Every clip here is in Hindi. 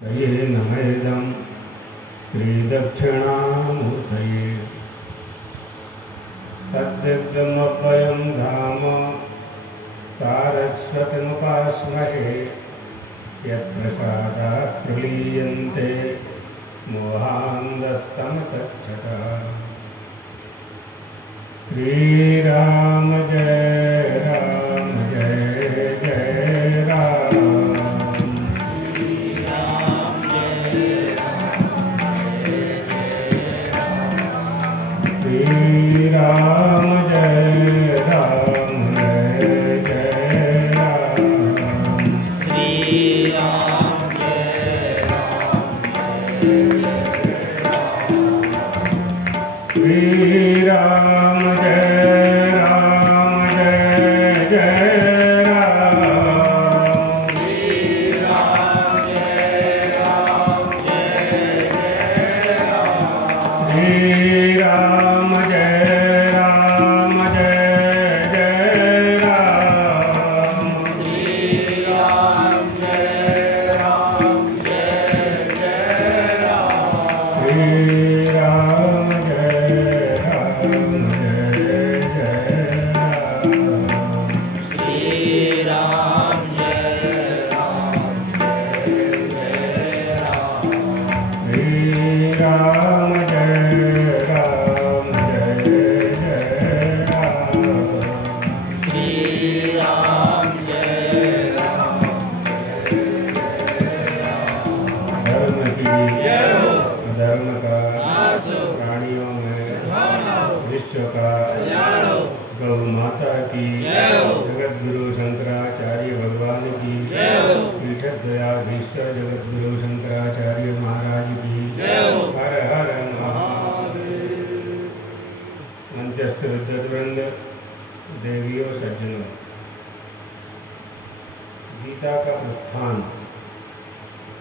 ये नमेदं श्रीदक्षिणामूर्तये तद्दिग्धमभयं धाम सारस्वतीमुपास्महे यत्प्रसादात् प्रलीयन्ते मोहान्धस्तमतच्छटा। श्रीराम जय राम जय जय राम। राम जय राम जय जय राम। श्री राम जय राम जय जय राम। श्री राम जय राम जय जय राम। श्री राम जय राम जय जय राम। श्री राम जय राम जय जय राम। श्री राम जय राम जय जय राम। श्री राम जय राम जय जय राम। श्री राम जय राम जय जय राम। श्री राम जय राम जय जय राम। श्री राम जय राम जय राम। धर्म की जय हो। धर्म का नाश हो। प्राणियों में भावना हो। विश्व का कल्याण हो। गौ माता की जय हो। जगत गुरु शंकराचार्य भगवान की जय हो। पीठदयाधीश्वर जगत गुरु शंकराचार्य महाराज की जय हो। हर हर महादेव। मंचस्थ विद्वद्वृंद, देवियों सज्जनों, गीता का प्रस्थान,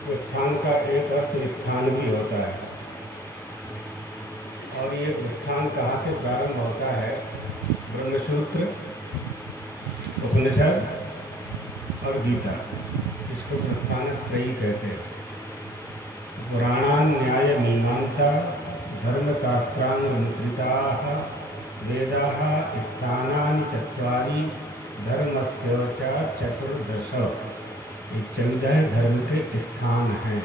प्रस्थान का एक अर्थ स्थान भी होता है और ये प्रस्थान कहाँ से प्रारंभ होता है? ब्रह्मसूत्र, उपनिषद और गीता, इसको प्रस्थान त्रयी कहते हैं। पुराणान न्याय मीमांसा धर्मशास्त्रानुमुद्रिताः वेदाः स्थानानि चत्वारि धर्मस्य च चतुर्दश। ये 14 धर्म के स्थान हैं।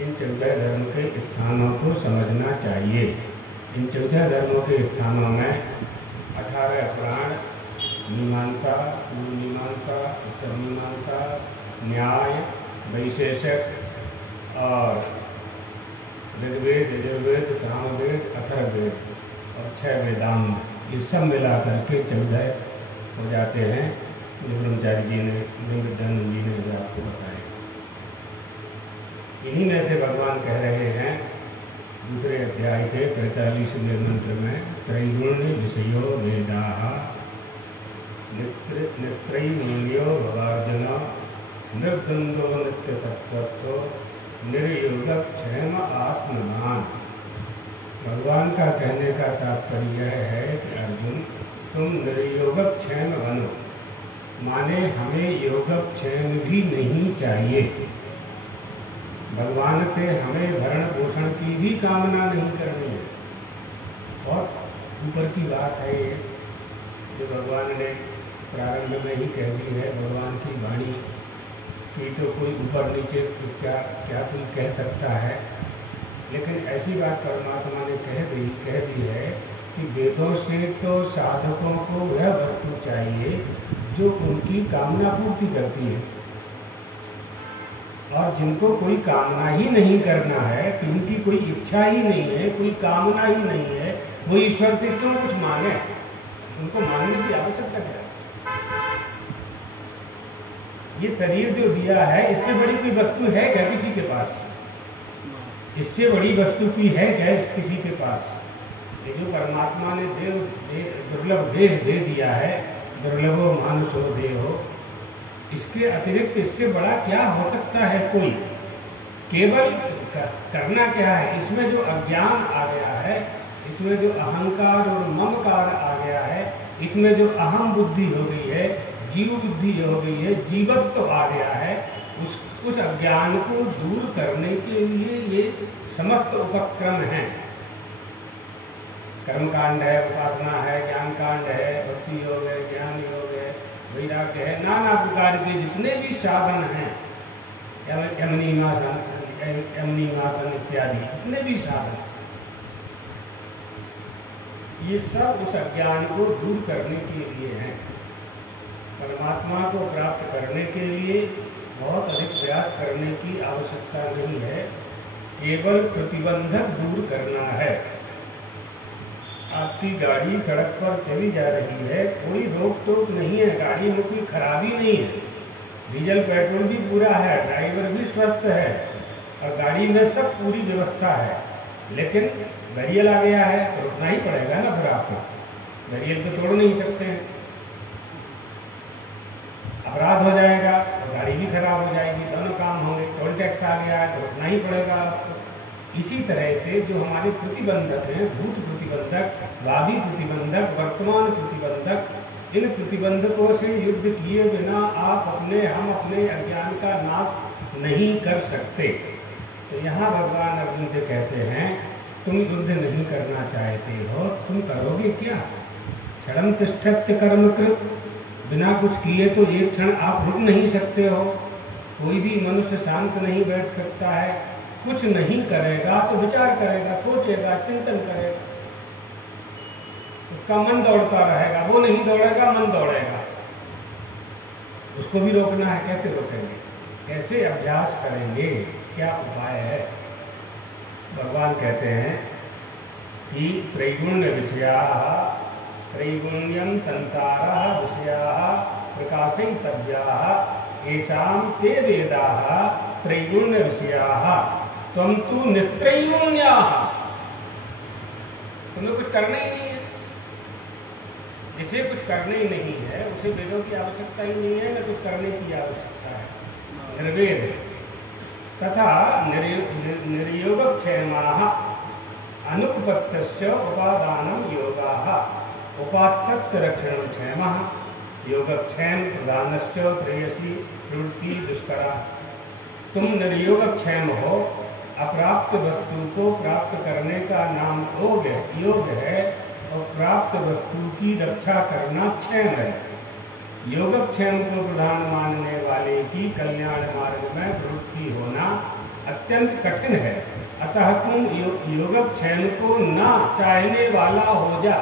इन 14 धर्म के स्थानों को समझना चाहिए। इन 14 धर्मों के स्थानों में 18 पुराण, मीमांसा, पूर्व मीमांसा, उत्तर मीमांसा, न्याय, वैशेषिक और ऋग्वेद, यजुर्वेद, सामवेद, अथर्ववेद और 6 वेदांत, ये सब मिला करके 14 हो जाते हैं, जो ब्रह्मचारी जी ने, ब्रह्मज्ञान जी ने जो आपको बताया। इन्हीं में से भगवान कह रहे हैं दूसरे अध्याय के 45वें मंत्र में, त्रैगुण्य विषयो वेदाः नित्रैगुण्यो भवार्जुन निर्द्वन्द्वो नित्यतत्त्वतो निर्योगक्षेम आत्मनान। भगवान का कहने का तात्पर्य यह है कि अर्जुन, तुम निर्योगक्षेम बनो, माने हमें योगक्षेम भी नहीं चाहिए। भगवान से हमें भरण पोषण की भी कामना नहीं करनी है। और ऊपर की बात है ये, जो भगवान ने प्रारंभ में ही कह दी है, भगवान की वाणी की तो कोई ऊपर नीचे क्या क्या कोई कह सकता है, लेकिन ऐसी बात परमात्मा ने कह दी है कि वेदों से तो साधकों को वह वस्तु चाहिए जो उनकी कामना पूर्ति करती है, और जिनको कोई कामना ही नहीं करना है, कि उनकी कोई इच्छा ही नहीं है, कोई कामना ही नहीं है, वो ईश्वर से क्यों कुछ मांगे? उनको मांगने की आवश्यकता क्या है? ये शरीर जो दिया है, इससे बड़ी कोई वस्तु है क्या किसी के पास? इससे बड़ी वस्तु की है क्या किसी के पास? ये जो परमात्मा ने दुर्लभ देह दे दिया है, दुर्लभो मानुषो देहो, इसके अतिरिक्त इससे बड़ा क्या हो सकता है कोई? केवल करना क्या है? इसमें जो अज्ञान आ गया है, इसमें जो अहंकार और ममकार आ गया है, इसमें जो अहम बुद्धि हो गई है, जीव बुद्धि हो गई है, जीवत्व आ गया है, उस अज्ञान को दूर करने के लिए ये समस्त उपक्रम हैं। कर्मकांड है, उपासना है, ज्ञान कांड है, भक्ति योग है, ज्ञान योग है, वैराग्य है, नाना प्रकार के जितने भी साधन हैं, यमनिमासन इत्यादि जितने भी साधन, ये सब उस अज्ञान को दूर करने के लिए हैं। परमात्मा को प्राप्त करने के लिए बहुत अधिक प्रयास करने की आवश्यकता नहीं है, केवल प्रतिबंधक दूर करना है। आपकी गाड़ी सड़क पर चली जा रही है, कोई रोक टोक नहीं है, गाड़ी में कोई खराबी नहीं है, डीजल पेट्रोल भी पूरा है, ड्राइवर भी स्वस्थ है और गाड़ी में सब पूरी व्यवस्था है, लेकिन बैरियल आ गया है तो रुकना ही पड़ेगा ना। फिर आपको बैरियल तो तोड़ नहीं सकते हैं, अपराध हो जाएगा तो गाड़ी भी खराब हो जाएगी, दोनों काम होंगे। टोल टैक्स आ गया है तो रुकना ही पड़ेगा आपको। इसी तरह से जो हमारे प्रतिबंधक हैं, भूत प्रतिबंधक, भावी प्रतिबंधक, वर्तमान प्रतिबंधक, इन प्रतिबंधकों से युद्ध किए बिना हम अपने अज्ञान का नाश नहीं कर सकते। तो यहाँ भगवान अर्जुन से कहते हैं, तुम युद्ध नहीं करना चाहते हो, तुम करोगे क्या? क्षणम तिष्ठत्य कर्मकृत, बिना कुछ किए तो एक क्षण आप रुक नहीं सकते हो। कोई भी मनुष्य शांत नहीं बैठ सकता है, कुछ नहीं करेगा तो विचार करेगा, सोचेगा, चिंतन करेगा, उसका मन दौड़ता रहेगा, वो नहीं दौड़ेगा, मन दौड़ेगा। उसको भी रोकना है, कैसे रोकेंगे, कैसे अभ्यास करेंगे, क्या उपाय है? भगवान कहते हैं कि त्रैगुण्य विषयाः, त्रैगुण्यं संसारः विषयाः प्रकाशयितव्याः, येषां ते वेदाः त्रैगुण्य विषयाः, त्वं तु निस्त्रैगुण्याः। तुम्हें कुछ करना ही नहीं है, जिसे कुछ करना ही नहीं है उसे वेदों की आवश्यकता ही नहीं है, न कुछ करने की आवश्यकता है। निर्वेद तथा निर्योगक्षेमाः अनुपपत्तस्य उपादानं योगाः, उपात्तरक्षणं क्षेमः, योगक्षेम प्रधानश्च प्रेयसी प्रवृत्ति दुष्करा। तुम निर्योगक्षेम हो, अप्राप्त वस्तु को प्राप्त करने का नाम योग है, और प्राप्त वस्तु की रक्षा करना क्षेम है। योगक्षेम को प्रधान मानने वाले की कल्याण मार्ग में प्रवृत्ति होना अत्यंत कठिन है। अतः तुम योगक्षेम को ना चाहने वाला हो जा।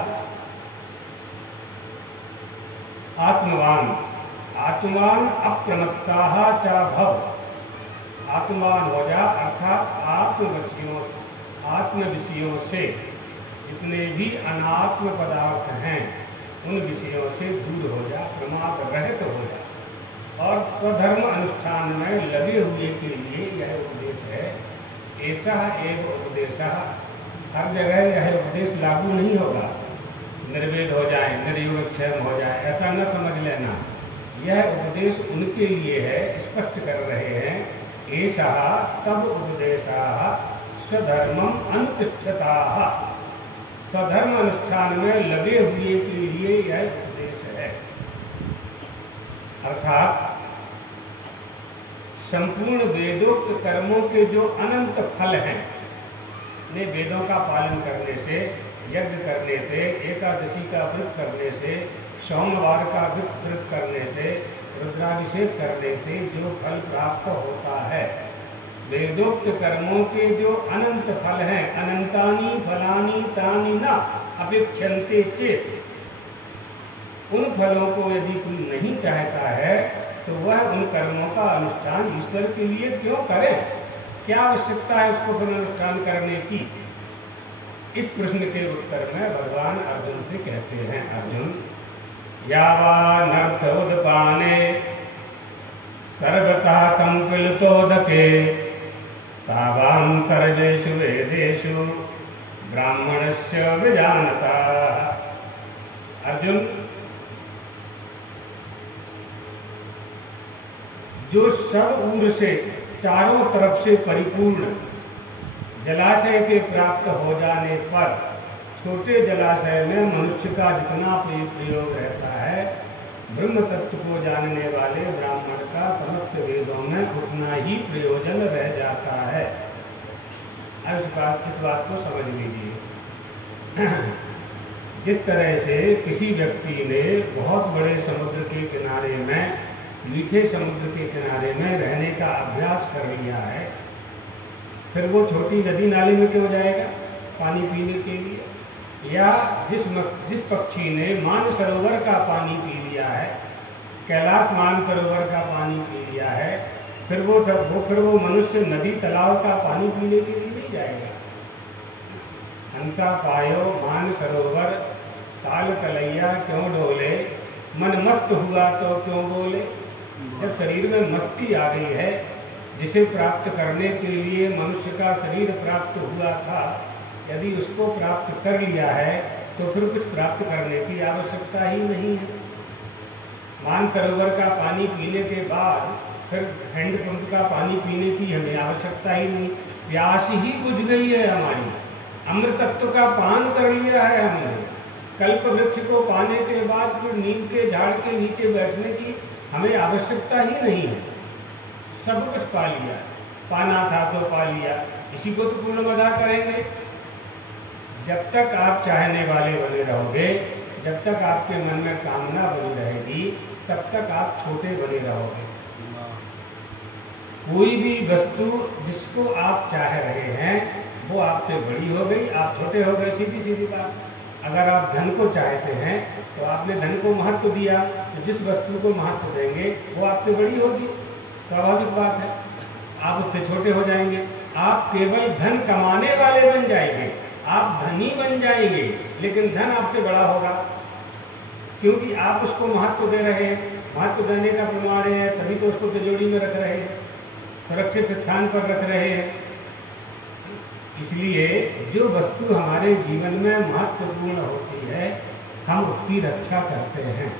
आत्मवान अप्रमत्ताः च भव, आत्मवान हो जा, अर्थात आत्म विषयों से, जितने भी अनात्म पदार्थ हैं उन विषयों से दूर हो जा, प्रमाद रहित हो जा, और स्वधर्म अनुष्ठान में लगे हुए के लिए यह उपदेश है। ऐसा एव उपदेशः, हर जगह यह उपदेश लागू नहीं होगा, निर्वेद हो जाए, निर्योगक्षेम हो जाए, ऐसा न समझ लेना। यह उपदेश उनके लिए है, स्पष्ट कर रहे हैं। ऐसा तब उपदेशाः स्वधर्मम अनुतिष्ठताः, स्वधर्म अनुष्ठान में लगे हुए के लिए यह उपदेश है। अर्थात संपूर्ण वेदोक्त कर्मों के जो अनंत फल हैं, ने वेदों का पालन करने से, यज्ञ करने से, एकादशी का व्रत करने से, सोमवार का व्रत करने से, रुद्राभिषेक करने से जो फल प्राप्त होता है, वेदोक्त कर्मों के जो अनंत फल हैं, अनंतानि फलानि तानि न अपेक्षन्ते चेत्, उन फलों को यदि कोई नहीं चाहता है तो वह उन कर्मों का अनुष्ठान ईश्वर के लिए क्यों करे? क्या आवश्यकता है उसको अनुष्ठान करने की? इस प्रश्न के उत्तर में भगवान अर्जुन से कहते हैं, अर्जुन यावानर्थोदपाने सर्वथा कंपिलतोदके तावान्तर्वेषु वेदेषु ब्राह्मणस्य विजानता। अर्जुन, जो सब ओर से चारों तरफ से परिपूर्ण जलाशय के प्राप्त हो जाने पर छोटे जलाशय में मनुष्य का जितना प्रयोग रहता है, ब्रह्म तत्व को जानने वाले ब्राह्मण का समस्त वेदों में उतना ही प्रयोजन रह जाता है। अब इस बात को समझ लीजिए। जिस तरह से किसी व्यक्ति ने बहुत बड़े समुद्र के किनारे में, मीठे समुद्र के किनारे में रहने का अभ्यास कर लिया है, फिर वो छोटी नदी नाले में क्यों जाएगा पानी पीने के लिए? या जिस पक्षी ने मानसरोवर का पानी पी लिया है, कैलाश मानसरोवर का पानी पी लिया है, फिर वो मनुष्य नदी तालाब का पानी पीने के लिए नहीं जाएगा। हंसा पायो मानसरोवर ताल कलैया क्यों डोले, मन मस्त हुआ तो क्यों बोले। जब शरीर में मस्ती आ गई है, जिसे प्राप्त करने के लिए मनुष्य का शरीर प्राप्त हुआ था, यदि उसको प्राप्त कर लिया है तो फिर कुछ प्राप्त करने की आवश्यकता ही नहीं है। मानसरोवर का पानी पीने के बाद फिर हैंडपंप का पानी पीने की हमें आवश्यकता ही नहीं। प्यास ही बुझ गई है हमारी, अमृत तत्व का पान कर लिया है हमने। कल्प वृक्ष को पाने के बाद फिर नीम के झाड़ के नीचे बैठने की हमें आवश्यकता ही नहीं है। सब कुछ पा लिया, पाना था तो पा लिया, इसी को तो पूर्णमदा करेंगे। जब तक आप चाहने वाले बने रहोगे, जब तक आपके मन में कामना बनी रहेगी, तब तक आप छोटे बने रहोगे। कोई भी वस्तु जिसको आप चाह रहे हैं वो आपसे बड़ी हो गई, आप छोटे हो गए, सीधी सीधी बात। अगर आप धन को चाहते हैं तो आपने धन को महत्व दिया, तो जिस वस्तु को महत्व देंगे वो आपसे बड़ी होगी, स्वाभाविक बात है। आप उससे छोटे हो जाएंगे। आप केवल धन कमाने वाले बन जाएंगे, आप धनी बन जाएंगे, लेकिन धन आपसे बड़ा होगा, क्योंकि आप उसको महत्व दे रहे हैं। महत्व देने का प्रमाण है, तभी तो उसको तिजोरी में रख रहे हैं, सुरक्षित स्थान पर रख रहे हैं। इसलिए जो वस्तु हमारे जीवन में महत्वपूर्ण होती है, हम उसकी रक्षा करते हैं।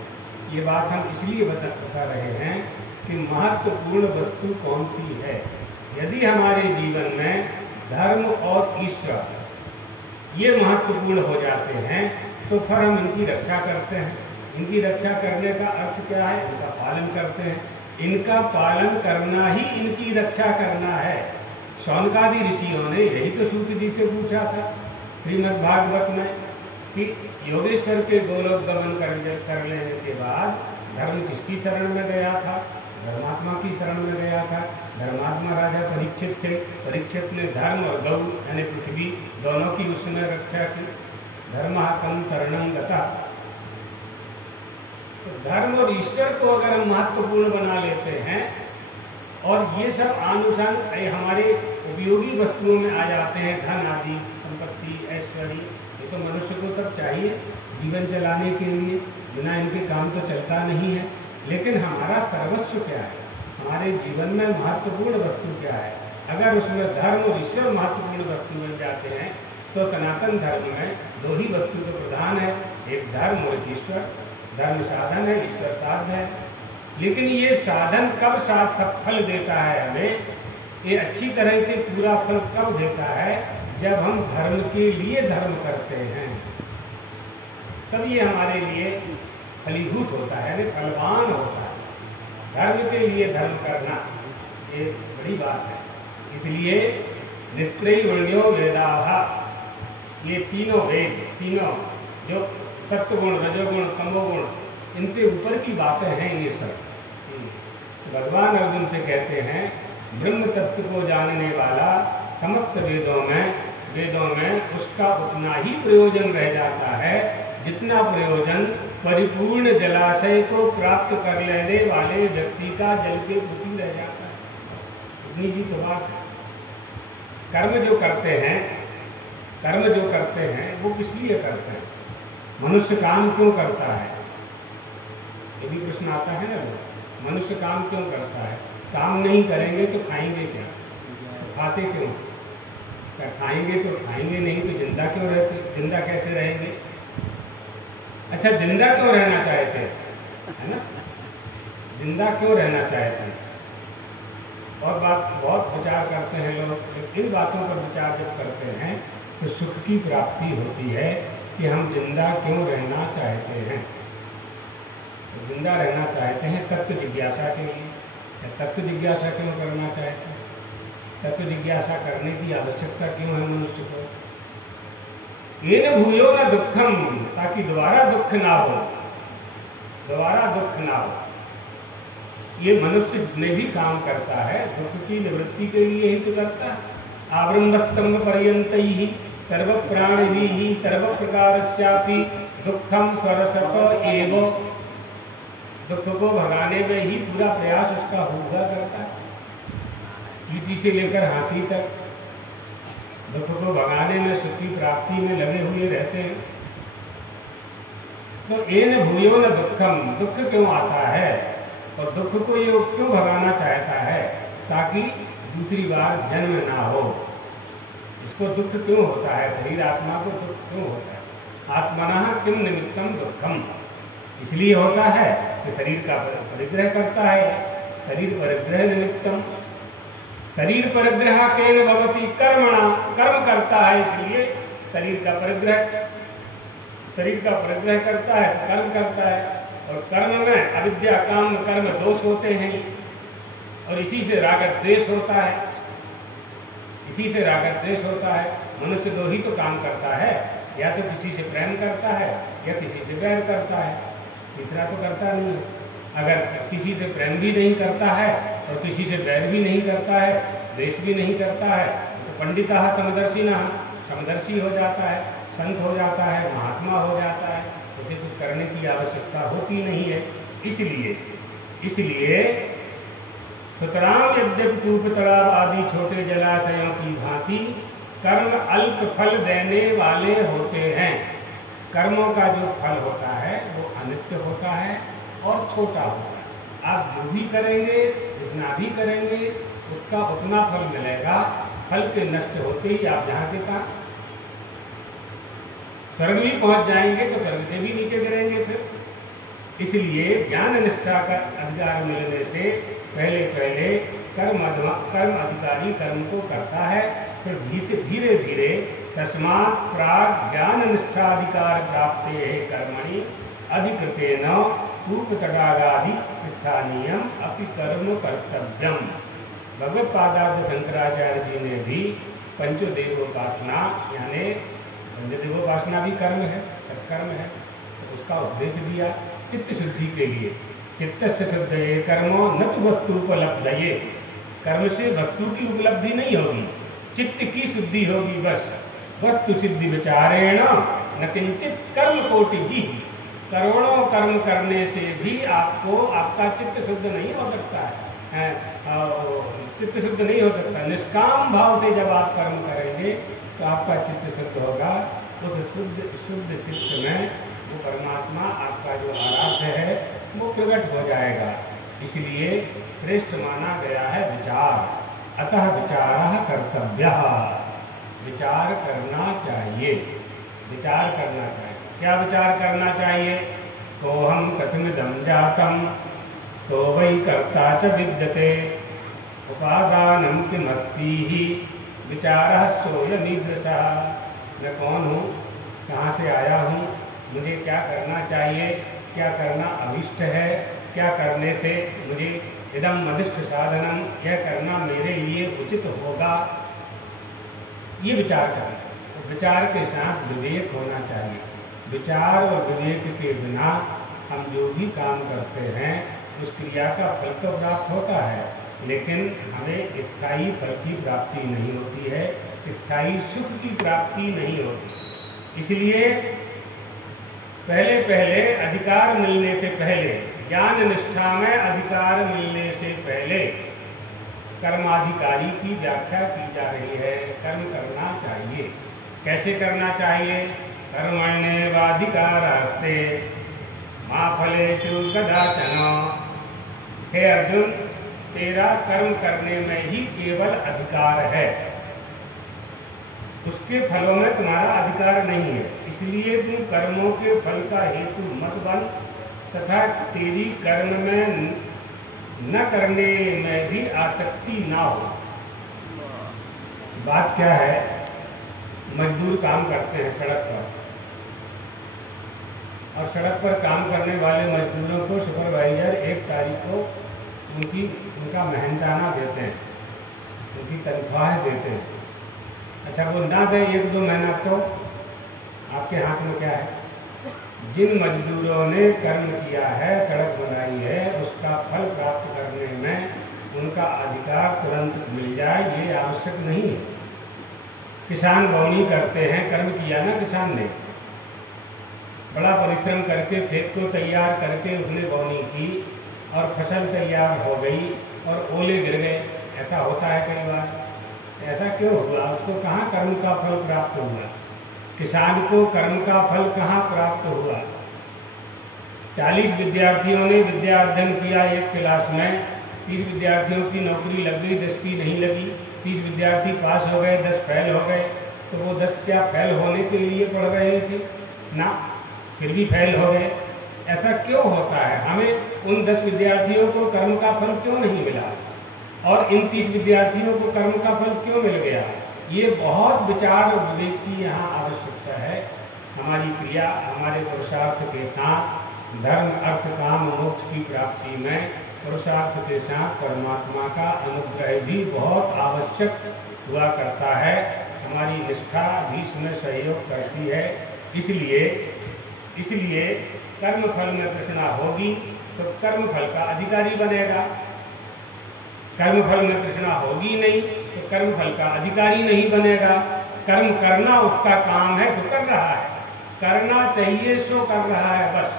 ये बात हम इसलिए बता रहे हैं कि महत्वपूर्ण वस्तु कौन सी है। यदि हमारे जीवन में धर्म और ईश्वर ये महत्वपूर्ण हो जाते हैं तो फिर हम इनकी रक्षा करते हैं। इनकी रक्षा करने का अर्थ क्या है? इनका पालन करते हैं। इनका पालन करना ही इनकी रक्षा करना है। शौनकादि ऋषियों ने यही तो सूत जी से पूछा था श्रीमद् भागवत में कि योगेश्वर के गोलोक गमन कर लेने के बाद धर्म किसकी शरण में गया था? धर्मात्मा की शरण में गया था। धर्मात्मा राजा परीक्षित थे। परीक्षित ने धर्म और गौ यानी पृथ्वी दोनों की उस समय रक्षा की। धर्मात्म शरणं गता। तो धर्म और ईश्वर को अगर हम महत्वपूर्ण बना लेते हैं और ये सब आनुषंग हमारे उपयोगी वस्तुओं में आ जाते हैं, धन आदि संपत्ति ऐश्वर्य, ये तो मनुष्य को सब चाहिए जीवन चलाने के लिए, बिना इनके काम तो चलता नहीं है। लेकिन हमारा सर्वस्व क्या है? हमारे जीवन में महत्वपूर्ण वस्तु क्या है? अगर उसमें धर्म और ईश्वर महत्वपूर्ण वस्तु बन जाते हैं तो सनातन धर्म में दो ही वस्तु तो प्रधान है, एक धर्म और ईश्वर। धर्म साधन है, ईश्वर साधन है। लेकिन ये साधन कब फल देता है हमें? ये अच्छी तरह से पूरा फल कब देता है? जब हम धर्म के लिए धर्म करते हैं, तब ये हमारे लिए फलीभूत होता है, फलवान होता है। धर्म के लिए धर्म करना ये बड़ी बात है। इसलिए नित्रैवर्ण्यो वेदाः, ये तीनों वेद, तीनों जो सत्वगुण, रजोगुण, तमोगुण, इनसे ऊपर की बातें हैं ये सब। भगवान अर्जुन से कहते हैं ब्रह्म तत्व को जानने वाला समस्त वेदों में उसका उतना ही प्रयोजन रह जाता है जितना प्रयोजन परिपूर्ण जलाशय को प्राप्त कर लेने वाले व्यक्ति का जल के प्रति रह जाता है। इतनी सी तो बात है। कर्म जो करते हैं वो किस लिए करते हैं? मनुष्य काम क्यों करता है? ये भी प्रश्न आता है ना, मनुष्य काम क्यों करता है? काम नहीं करेंगे तो खाएंगे क्या? खाते क्यों? क्या खाएंगे तो खाएंगे नहीं तो जिंदा क्यों रहते? जिंदा कैसे रहेंगे? अच्छा, जिंदा क्यों रहना चाहते हैं, है ना? जिंदा क्यों रहना चाहते हैं? और बहुत विचार करते हैं लोग। इन बातों पर विचार जब करते हैं तो सुख की प्राप्ति होती है कि हम जिंदा क्यों रहना चाहते हैं। तो जिंदा रहना चाहते हैं तत्व जिज्ञासा के लिए। तत्व जिज्ञासा क्यों करना चाहते हैं? तत्व जिज्ञासा करने की आवश्यकता क्यों है मनुष्य को? ये न भूयो न दुखम, ताकि दोबारा दुख ना हो, दोबारा दुख ना हो। ये मनुष्य जितने भी काम करता है दुख की निवृत्ति के लिए ही तो करता है। आवृंबस्तंभ पर्यंत ही सर्व प्राणी ही सर्व प्रकार दुखम स्वरसप एव, दुख को भगाने में ही पूरा प्रयास उसका हुआ करता है। चींटी से लेकर हाथी तक दुख को भगाने में, सुख की प्राप्ति में लगे हुए रहते हैं। तो एन भूयो न दुखम, दुख क्यों आता है और दुख को ये क्यों भगाना चाहता है? ताकि दूसरी बार जन्म ना हो। इसको दुख क्यों होता है? शरीर आत्मा को दुख क्यों होता है? आत्मनः किम निमित्तम दुखम, इसलिए होता है कि शरीर का परिग्रह करता है। शरीर परिग्रह निमित्तम, शरीर परिग्रह केन भवति कर्मणा, कर्म करता है इसलिए शरीर का परिग्रह, शरीर का परिग्रह करता है, कर्म करता है। और कर्म में अविद्या काम कर्म दोष होते हैं और इसी से राग द्वेष होता है, इसी से राग द्वेष होता है। मनुष्य दो ही तो काम करता है, या तो किसी से प्रेम करता है या किसी से वैर करता है, तीसरा तो करता नहीं है। अगर किसी से प्रेम भी नहीं करता है और किसी से वैर भी नहीं करता है, द्वेष भी नहीं करता है, तो पंडिता समदर्शिना, समदर्शी हो जाता है, संत हो जाता है, महात्मा हो जाता है। उसे कुछ करने की आवश्यकता होती नहीं है। इसलिए सुतराम यद्यपि कूप तालाब आदि छोटे जलाशयों की भांति कर्म अल्प फल देने वाले होते हैं। कर्मों का जो फल होता है वो अनित्य होता है और छोटा होता है। आप जो भी करेंगे, जितना भी करेंगे, उसका उतना फल मिलेगा। फल के नष्ट होते ही आप जहाँ के तहाँ स्वर्ग भी पहुँच जाएंगे तो स्वर्ग से भी नीचे गिरेंगे फिर। इसलिए ज्ञान निष्ठा का अधिकार मिलने से पहले कर्म अधिकारी कर्म को करता है, फिर धीरे धीरे तस्मात् प्राग ज्ञान निष्ठाधिकार प्राप्त है कर्मणि अधिकृतेन पूर्व तडागादि स्थानीयम अपि कर्म कर्तव्यम। भगवत पादार्थ शंकराचार्य जी ने भी पंचदेवोपासना, यानी पंचदेवोपासना भी कर्म है, सत्कर्म है, तो उसका उपदेश दिया चित्त शुद्धि के लिए। चित्त से शुद्धये कर्मो न तो वस्तु उपलब्धये, कर्म से वस्तु की उपलब्धि नहीं होगी, चित्त की शुद्धि होगी बस। वस्तु सिद्धि विचारेण न किंचित कर्म कोटि ही, करोड़ों कर्म करने से भी आपको आपका चित्त शुद्ध नहीं हो सकता है, चित्त शुद्ध नहीं हो सकता। निष्काम भाव से जब आप कर्म करेंगे तो आपका चित्त शुद्ध होगा। उस शुद्ध चित्त में वो परमात्मा आपका जो आराध्य है वो प्रकट हो जाएगा। इसलिए श्रेष्ठ माना गया है विचार। अतः विचारः कर्तव्यः, विचार करना चाहिए, विचार करना चाहिए। क्या विचार करना चाहिए? तो हम कथमिदं जातम तो वै कर्ता च विद्यते उपादानं किमस्ति ही विचारः सोऽयमीदृशः। मैं कौन हूँ, कहाँ से आया हूँ, मुझे क्या करना चाहिए, क्या करना अभिष्ट है, क्या करने से मुझे इदम अभिष्ट साधनम, यह करना मेरे लिए उचित होगा, ये विचार करना। तो विचार के साथ विवेक होना चाहिए। विचार और विवेक के बिना हम जो भी काम करते हैं उस क्रिया का फल तो प्राप्त होता है, लेकिन हमें स्थायी फल की प्राप्ति नहीं होती है, स्थायी सुख की प्राप्ति नहीं होती। इसलिए पहले अधिकार मिलने से पहले, ज्ञान निष्ठा में अधिकार मिलने से पहले कर्माधिकारी की व्याख्या की जा रही है। कर्म करना चाहिए। कैसे करना चाहिए? कर्मण्येवाधिकारस्ते मा फलेषु कदाचन। हे अर्जुन, तेरा कर्म करने में ही केवल अधिकार है, उसके फलों में तुम्हारा अधिकार नहीं है। इसलिए तुम कर्मों के फल का हेतु मत बन तथा तेरी कर्म में न करने में भी आसक्ति ना हो। बात क्या है? मजदूर काम करते हैं सड़क पर, और सड़क पर काम करने वाले मजदूरों को सुपरवाइजर 1 तारीख को उनका मेहनताना देते हैं, उनकी तनख्वाह देते हैं। अच्छा वो ना दे 1-2 महीना तो आपके हाथ में क्या है? जिन मजदूरों ने कर्म किया है, सड़क बनाई है, उसका फल प्राप्त करने में उनका अधिकार तुरंत मिल जाए, ये आवश्यक नहीं है। किसान बोनी करते हैं, कर्म किया ना किसान ने, बड़ा परिश्रम करके खेत को तैयार करके उसने बोनी की और फसल तैयार हो गई और ओले गिर गए, ऐसा होता है कई बार। ऐसा क्यों हुआ? उसको कहाँ कर्म का फल प्राप्त हुआ? किसान को कर्म का फल कहाँ प्राप्त हुआ? 40 विद्यार्थियों ने विद्या अध्ययन किया एक क्लास में, 30 विद्यार्थियों की नौकरी लग गई, 10 की नहीं लगी। 30 विद्यार्थी पास हो गए, 10 फेल हो गए। तो वो 10 क्या फेल होने के लिए पढ़ रहे थे ना, फिर भी फेल हो गए। ऐसा क्यों होता है? हमें उन 10 विद्यार्थियों को कर्म का फल क्यों नहीं मिला और इन 30 विद्यार्थियों को कर्म का फल क्यों मिल गया? ये बहुत विचार और विवेक की यहाँ आवश्यकता है। हमारी क्रिया, हमारे पुरुषार्थ के साथ धर्म, अर्थ, काम, मोक्ष की प्राप्ति में पुरुषार्थ के साथ परमात्मा का अनुग्रह भी बहुत आवश्यक हुआ करता है। हमारी निष्ठा भी इसमें सहयोग करती है। इसलिए कर्म फल में तृष्णा होगी तो कर्म फल का अधिकारी बनेगा। कर्म फल में तृष्णा होगी नहीं तो कर्म फल का अधिकारी नहीं बनेगा। कर्म करना उसका काम है तो कर रहा है, करना चाहिए सो कर रहा है बस।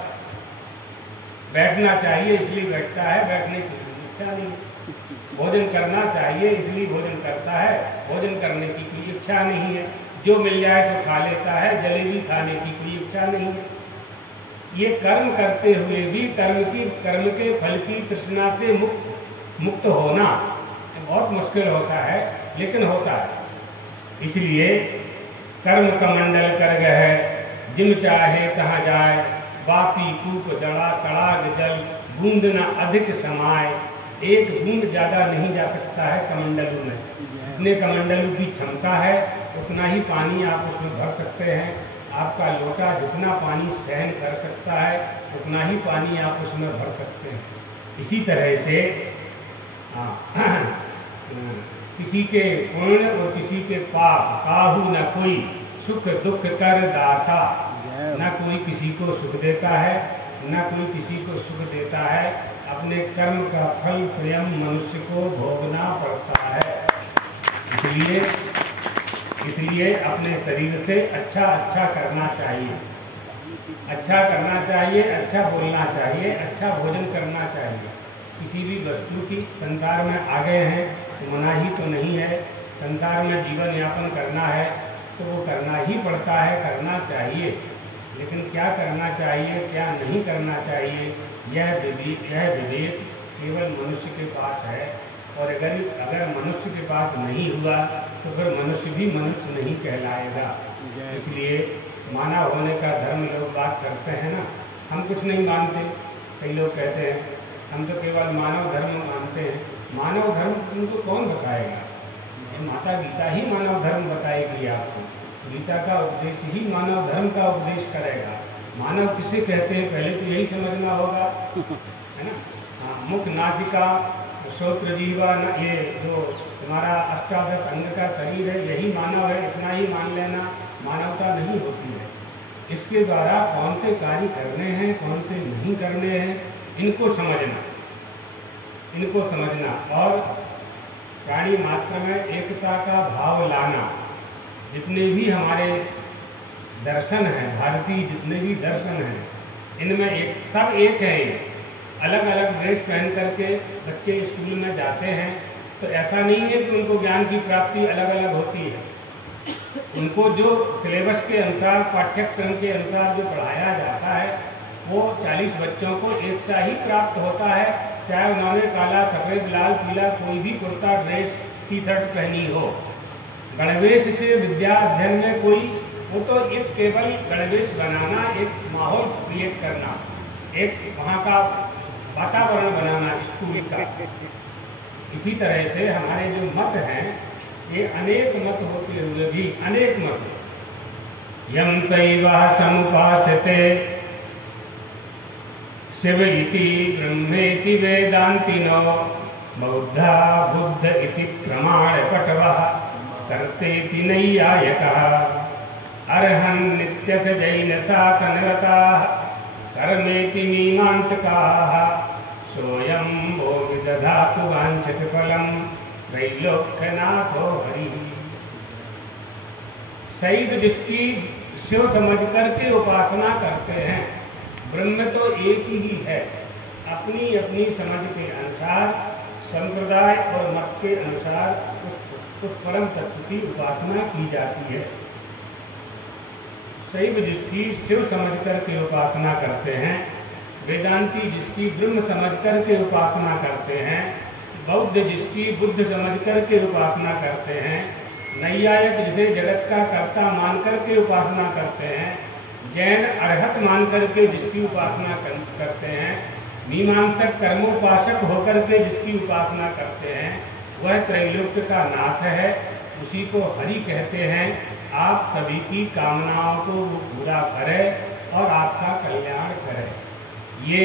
बैठना चाहिए इसलिए बैठता है, बैठने की इच्छा नहीं। भोजन करना चाहिए इसलिए भोजन करता है, भोजन करने की कोई इच्छा नहीं है। जो मिल जाए तो खा लेता है, जलेबी खाने की कोई इच्छा नहीं है। ये कर्म करते हुए भी कर्म के फल की तृष्णा से मुक्त होना बहुत मुश्किल होता है, लेकिन होता है। इसलिए कर्म कमंडल कर गए, जिम चाहे कहाँ जाए, बापी कूप दड़ा तड़ाग जल, बूंद न अधिक समाए। एक बूंद ज़्यादा नहीं जा सकता है कमंडलू में। जितने कमंडलू की क्षमता है उतना ही पानी आप उसमें भर सकते हैं। आपका लोटा जितना पानी सहन कर सकता है उतना ही पानी आप उसमें भर सकते हैं। इसी तरह से किसी के पुण्य और किसी के पाप काहू न कोई सुख दुख कर दाता। न कोई किसी को सुख देता है, न कोई किसी को सुख देता है। अपने कर्म का फल स्वयं मनुष्य को भोगना पड़ता है। इसलिए अपने शरीर से अच्छा करना चाहिए, अच्छा करना चाहिए, अच्छा बोलना चाहिए, अच्छा भोजन करना चाहिए। किसी भी वस्तु की संसार में आ गए हैं तो मनाही तो नहीं है। संसार में जीवन यापन करना है तो वो करना ही पड़ता है, करना चाहिए। लेकिन क्या करना चाहिए, क्या नहीं करना चाहिए, यह विवेक केवल मनुष्य के पास है। और अगर मनुष्य के पास नहीं हुआ तो फिर मनुष्य भी मनुष्य नहीं कहलाएगा। इसलिए मानव होने का धर्म लोग बात करते हैं ना, हम कुछ नहीं मानते। कई लोग कहते हैं हम तो केवल मानव धर्म मानते हैं। मानव धर्म तुमको कौन बताएगा? माता गीता ही मानव धर्म बताएगी आपको। गीता का उपदेश ही मानव धर्म का उपदेश करेगा। मानव किसे कहते हैं पहले तो यही समझना होगा, है ना। मुख, नासिका, श्रोत्र, जीवा, ये जो हमारा अष्टादश अंग का शरीर है यही मानव है, इतना ही मान लेना मानवता नहीं होती है। इसके द्वारा कौन से कार्य करने हैं, कौन से नहीं करने हैं, इनको समझना और प्राणी मात्र में एकता का भाव लाना। जितने भी हमारे दर्शन हैं, भारतीय जितने भी दर्शन हैं, इनमें सब एक हैं। अलग अलग ड्रेस पहन करके बच्चे स्कूल में जाते हैं तो ऐसा नहीं है कि उनको ज्ञान की प्राप्ति अलग अलग होती है। उनको जो सिलेबस के अनुसार, पाठ्यक्रम के अनुसार जो पढ़ाया जाता है वो 40 बच्चों को एक सा ही प्राप्त होता है, चाहे उन्होंने काला, सफ़ेद, लाल, पीला कोई भी कुर्ता, ड्रेस, टी शर्ट पहनी हो। गणवेश से विद्या अध्ययन में कोई, वो तो एक केवल गणवेश बनाना, एक माहौल क्रिएट करना, एक वहाँ का वातावरण बनाना स्कूल का। इसी तरह से हमारे जो मत हैं ये अनेक मत होते हुए भी अनेक मत। यम तैव समुपासते शिव इति ब्रह्मेति वेदान्तिनो बौद्धा बुद्ध इति प्रमाणपटवः कर्तेति नैयायिकः अर्हन् नित्यथ जैनसाकनिरताः कर्मेति मीमांसकाः सोऽयं वो विदधातु वाञ्छितफलं त्रैलोक्यनाथो हरिः। शहीद जिसकी शिव समझ करके उपासना करते हैं, ब्रह्म तो एक ही है, अपनी अपनी समझ के अनुसार संप्रदाय और मत के अनुसार उस परम तत्व की उपासना की जाती है। शैव जिसकी शिव समझ करके उपासना करते हैं, वेदांती जिसकी ब्रह्म समझ करके उपासना करते हैं, बौद्ध जिसकी बुद्ध समझ करके उपासना करते हैं, नैयायिक जिसे जगत का कर्ता मान करके उपासना करते हैं, जैन अर्हत मान करके जिसकी उपासना करते हैं, मीमांसक कर्मोपासक होकर के जिसकी उपासना करते हैं, वह त्रैलोक्य का नाथ है, उसी को हरि कहते हैं। आप सभी की कामनाओं को वो पूरा करे और आपका कल्याण करे। ये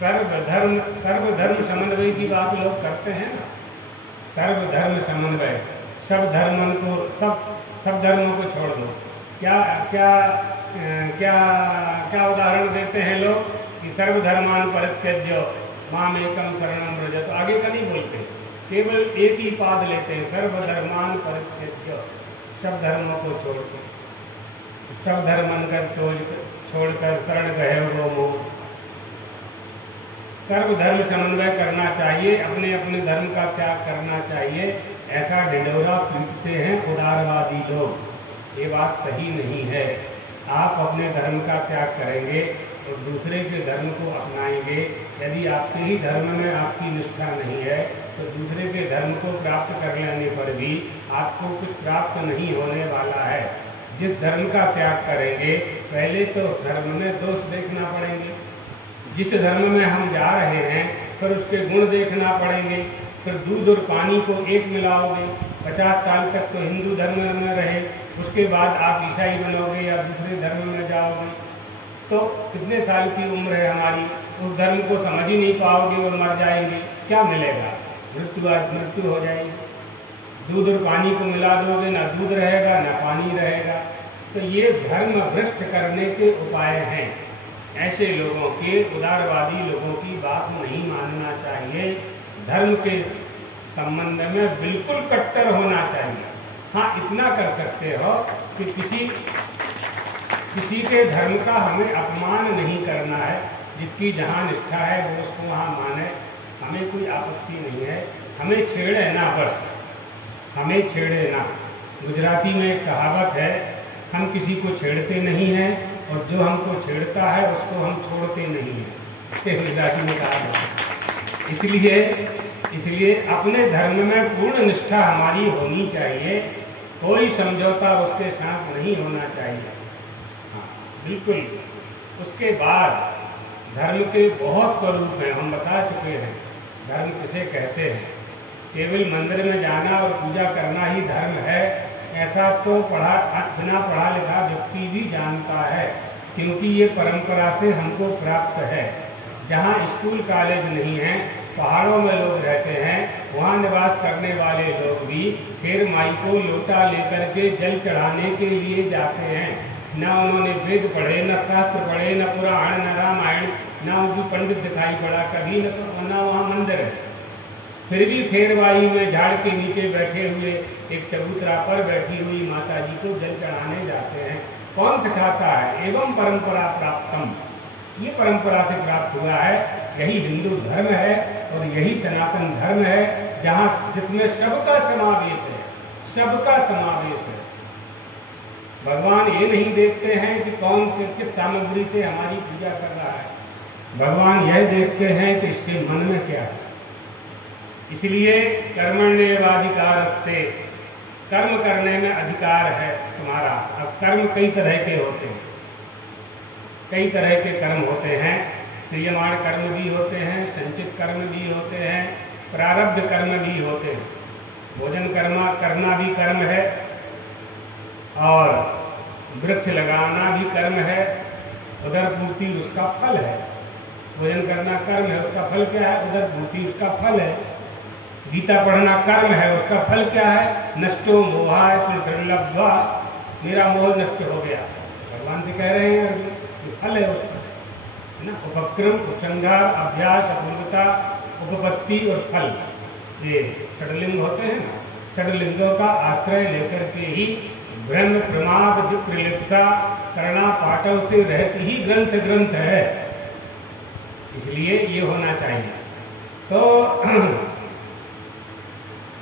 सर्वधर्म समन्वय की बात लोग करते हैं ना, सर्वधर्म समन्वय, सब धर्मों को छोड़ दो। क्या क्या क्या क्या उदाहरण देते हैं लोग कि सर्वधर्मान परित्यज्य मामेकं शरणं व्रज। तो आगे का नहीं बोलते, केवल एक ही पाद लेते हैं, सर्वधर्मान परित्यज्य, सब धर्मों को छोड़ के, सब धर्मन कर छोड़कर शरण गए हो वो। सर्वधर्म समन्वय करना चाहिए, अपने अपने धर्म का त्याग करना चाहिए, ऐसा ढिंढोरा पीटते हैं उदारवादी लोग। ये बात सही नहीं है। आप अपने धर्म का त्याग करेंगे और दूसरे के धर्म को अपनाएंगे। यदि आपके ही धर्म में आपकी निष्ठा नहीं है तो दूसरे के धर्म को प्राप्त कर लेने पर भी आपको कुछ प्राप्त नहीं होने वाला है। जिस धर्म का त्याग करेंगे, पहले तो धर्म में दोष देखना पड़ेंगे। जिस धर्म में हम जा रहे हैं फिर उसके गुण देखना पड़ेंगे। फिर दूध और पानी को एक मिलाओगे, 50 साल तक तो हिंदू धर्म में रहे, उसके बाद आप ईसाई बनोगे या दूसरे धर्म में जाओगे, तो कितने साल की उम्र है हमारी, उस धर्म को समझ ही नहीं पाओगे और मर जाएंगे। क्या मिलेगा? मृत्यु हो जाएगी। दूध और पानी को मिला दोगे, ना दूध रहेगा ना पानी रहेगा। तो ये धर्म भ्रष्ट करने के उपाय हैं। ऐसे लोगों के, उदारवादी लोगों की बात नहीं मानना चाहिए। धर्म के संबंध में बिल्कुल कट्टर होना चाहिए। हाँ, इतना कर सकते हो कि किसी के धर्म का हमें अपमान नहीं करना है। जिसकी जहाँ निष्ठा है वो उसको वहाँ माने, हमें कोई आपत्ति नहीं है। हमें छेड़े ना, बस हमें छेड़े ना। गुजराती में एक कहावत है, हम किसी को छेड़ते नहीं हैं और जो हमको छेड़ता है उसको हम छोड़ते नहीं हैं। ये गुजराती में कहा है। इसलिए अपने धर्म में पूर्ण निष्ठा हमारी होनी चाहिए। कोई समझौता उसके साथ नहीं होना चाहिए। हाँ, बिल्कुल। उसके बाद धर्म के बहुत स्वरूप हैं, हम बता चुके हैं धर्म किसे कहते हैं। केवल मंदिर में जाना और पूजा करना ही धर्म है, ऐसा तो बिना पढ़ा लिखा व्यक्ति भी जानता है, क्योंकि ये परंपरा से हमको प्राप्त है। जहाँ स्कूल कॉलेज नहीं है, पहाड़ों में लोग रहते हैं, वहाँ निवास करने वाले लोग भी फिर माई को लोटा लेकर के जल चढ़ाने के लिए जाते हैं। न उन्होंने वेद पढ़े, न शास्त्र पढ़े, न पुराण, न रामायण, न उनकी पंडित दिखाई पड़ा कभी, न वहाँ मंदिर है। फिर भी खेरवाई में झाड़ के नीचे बैठे हुए एक चबूतरा पर बैठी हुई माता जी को जल चढ़ाने जाते हैं। कौन सिखाता है? एवं परंपरा प्राप्तम, ये परंपरा से प्राप्त हुआ है। यही हिंदू धर्म है और यही सनातन धर्म है, जहाँ जिसमें सबका समावेश है, सबका समावेश है। भगवान ये नहीं देखते हैं कि कौन किस सामग्री से हमारी पूजा कर रहा है। भगवान यह देखते हैं कि इसके मन में क्या है। इसलिए कर्मण्येवाधिकारस्ते, कर्म करने में अधिकार है तुम्हारा। अब कर्म कई तरह के होते हैं, कई तरह के कर्म होते हैं। क्रियमाण कर्म भी होते हैं, संचित कर्म भी होते हैं, प्रारब्ध कर्म भी होते हैं। भोजन कर्म करना भी कर्म है, और वृक्ष लगाना भी कर्म है, उदर पूर्ति उसका फल है। भोजन करना कर्म है, उसका फल क्या है? उदर पूर्ति उसका फल है। गीता पढ़ना कर्म है, उसका फल क्या है? नष्टो मोहाय दुर्लभवा, मेरा मोह नष्ट हो गया। भगवान से कह रहे हैं अर्जुन, फल है उसका, है ना। उपक्रम, उपसंहार, अभ्यास, अपूर्वता, उपपत्ति और फल, ये षडलिंग होते हैं ना। षडलिंगों का आश्रय लेकर के ही ब्रह्म प्रमाद विप्रलिप्ता करना पाठों से रहती ही ग्रंथ ग्रंथ है, इसलिए ये होना चाहिए। तो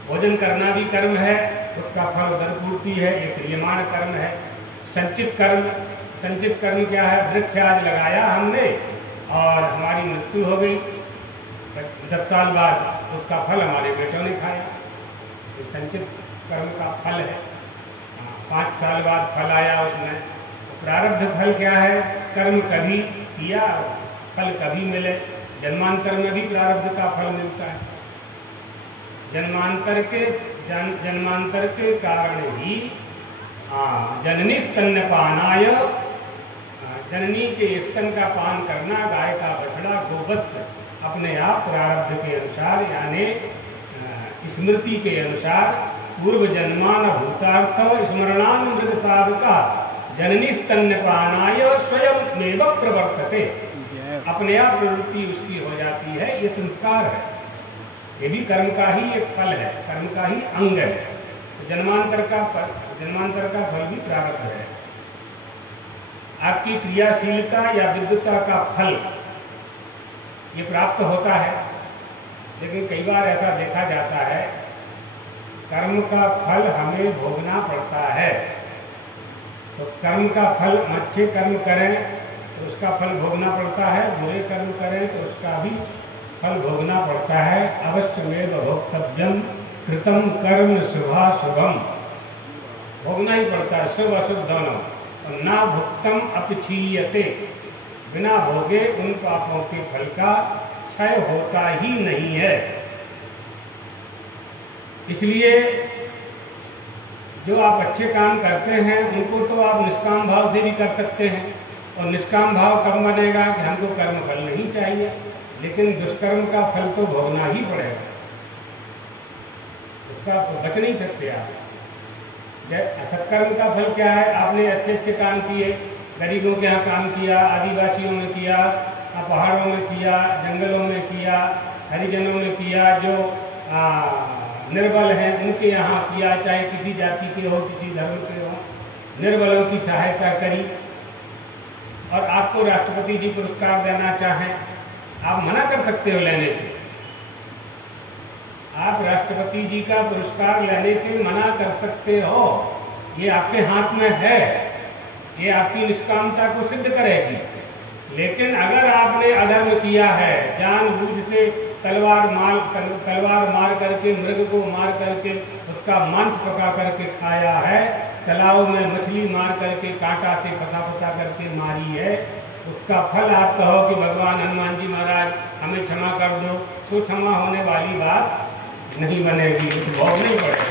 भोजन करना भी कर्म है, उसका फल उदर पूर्ति है, ये क्रियमाण कर्म है। संचित कर्म, संचित कर्म क्या है? वृक्ष आज लगाया हमने और हमारी मृत्यु हो गई, 10 साल बाद उसका फल हमारे बेटों ने खाया, ये संचित कर्म का फल है। 5 साल बाद फल आया उसमें। प्रारब्ध फल क्या है? कर्म कभी किया, फल कभी मिले। जन्मांतर में भी प्रारब्ध का फल मिलता है। जन्मांतर के कारण ही जननी स्तन्यपानाय, जननी के स्तन का पान करना, गाय का बछड़ा, गोवत्स अपने आप प्रारब्ध के अनुसार यानी स्मृति के अनुसार पूर्व जन्मान भूतार्थ स्मरणानुमृत साधका जननी स्तन्यपानाय स्वयं एव प्रवर्तते, अपने आप प्रवृत्ति उसकी हो जाती है। ये संस्कार है, ये भी कर्म का ही एक फल है, कर्म का ही अंग है। जन्मांतर का फल भी प्रारब्ध है। आपकी क्रियाशीलता या विद्वता का फल ये प्राप्त होता है, लेकिन कई बार ऐसा देखा जाता है कर्म का फल हमें भोगना पड़ता है। तो कर्म का फल, अच्छे कर्म करें तो उसका फल भोगना पड़ता है, बुरे कर्म करें तो उसका भी फल भोगना पड़ता है। अवश्यमेव भोक्तव्यम कृतम कर्म शुभाशुभम, भोगना ही पड़ता है, शुभ अशुभ दोनों। और ना भुक्तम अपक्षीयते, बिना भोगे उन पापों के फल का क्षय होता ही नहीं है। इसलिए जो आप अच्छे काम करते हैं उनको तो आप निष्काम भाव से भी कर सकते हैं, और निष्काम भाव कब बनेगा कि हमको कर्म फल नहीं चाहिए, लेकिन दुष्कर्म का फल तो भोगना ही पड़ेगा, उसका बच नहीं सकते आप। सत्कर्म का फल क्या है? आपने अच्छे अच्छे काम किए, गरीबों के यहाँ काम किया, आदिवासियों में किया, पहाड़ों में किया, जंगलों में किया, हरिजनों में किया, जो निर्बल हैं उनके यहाँ किया, चाहे किसी जाति के हो, किसी धर्म के हो, निर्बलों की सहायता करी, और आपको राष्ट्रपति जी पुरस्कार देना चाहें, आप मना कर सकते हो लेने से। आप राष्ट्रपति जी का पुरस्कार लेने से मना कर सकते हो, ये आपके हाथ में है, ये आपकी निष्कामता को सिद्ध करेगी। लेकिन अगर आपने अधर्म किया है, जानबूझ से तलवार मार करके, मृग को मार करके उसका मांस पका करके खाया है, तालाब में मछली मार करके कांटा से फंसा करके मारी है, उसका फल आप कहो कि भगवान हनुमान जी महाराज हमें क्षमा कर दो, तो क्षमा होने वाली बात नहीं बनेगी, तो भोगना ही पड़ेगा,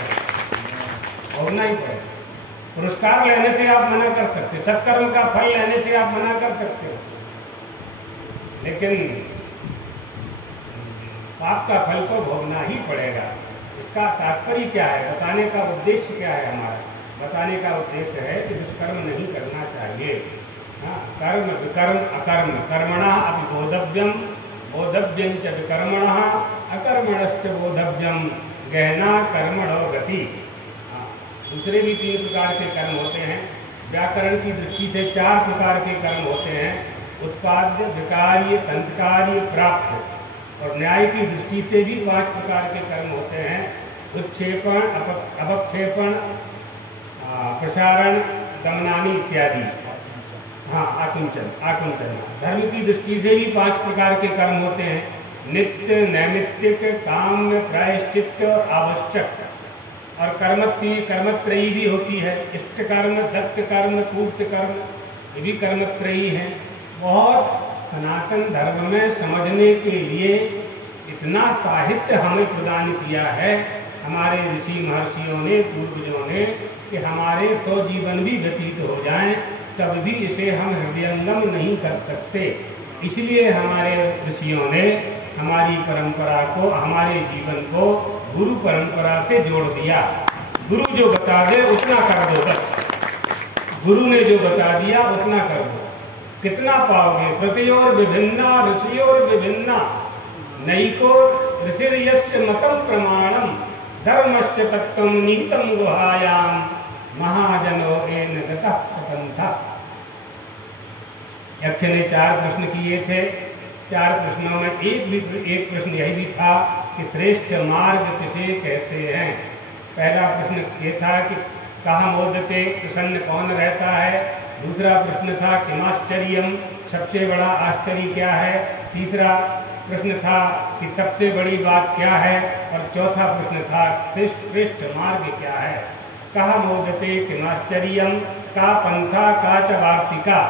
भोगना ही पड़ेगा। पुरस्कार लेने से आप मना कर सकते, सत्कर्म का फल लेने से आप मना कर सकते हो, लेकिन पाप का फल तो भोगना ही पड़ेगा। इसका तात्पर्य क्या है, बताने का उद्देश्य क्या है? हमारा बताने का उद्देश्य है कि दुष्कर्म नहीं करना चाहिए। हाँ, कर्म विकर्म अकर्म, कर्मणः अपि बोधव्यम, बोधव्यं च विकर्मणः, अकर्मणश्च बोधव्यम, गहना कर्मणो गति। दूसरे भी 3 प्रकार के कर्म होते हैं। व्याकरण की दृष्टि से 4 प्रकार के कर्म होते हैं, उत्पाद्य, विकार्य, तंत्रकार्य, प्राप्त। और न्याय की दृष्टि से भी 5 प्रकार के कर्म होते हैं, उत्क्षेपण, अपक्षेपण, प्रसारण, दमनानी इत्यादि। हाँ, आकुंचन। धर्म की दृष्टि से भी 5 प्रकार के कर्म होते हैं, नित्य, नैमित्तिक, काम्य, प्रायश्चित्त और आवश्यक। और कर्मत्रयी भी होती है, इष्ट कर्म, दत्त कर्म, पूर्त कर्म, ये भी कर्मत्रयी है। बहुत सनातन धर्म में समझने के लिए इतना साहित्य हमें प्रदान किया है हमारे ऋषि महर्षियों ने, पूर्वजों ने, कि हमारे तो जीवन भी व्यतीत हो जाएं, तब भी इसे हम हृदयंगम नहीं कर सकते। इसलिए हमारे ऋषियों ने हमारी परंपरा को, हमारे जीवन को गुरु परंपरा से जोड़ दिया। गुरु जो बता दे उतना कर दो, बस गुरु ने जो बता दिया उतना कर दो। कितना पाओगे? प्रतियोर विभिन्ना ऋषियोर विभिन्ना नैको ऋषिर्यस्य मतम प्रमाणम धर्मस्य तत्त्वं नीतम गुहायाम महाजनो एन गतः प्रपन्था। यक्ष ने 4 प्रश्न किए थे। 4 प्रश्नों में एक प्रश्न यही भी था कि श्रेष्ठ मार्ग किसे कहते हैं। पहला प्रश्न ये था कि कहाँ मोदते, प्रसन्न कौन रहता है। दूसरा प्रश्न था किमाश्चर्यम, सबसे बड़ा आश्चर्य क्या है। तीसरा प्रश्न था कि सबसे बड़ी बात क्या है। और चौथा प्रश्न था श्रेष्ठ मार्ग क्या है। कहा मोदते किमाश्चर्यम, का पंथा, का च वार्तिका।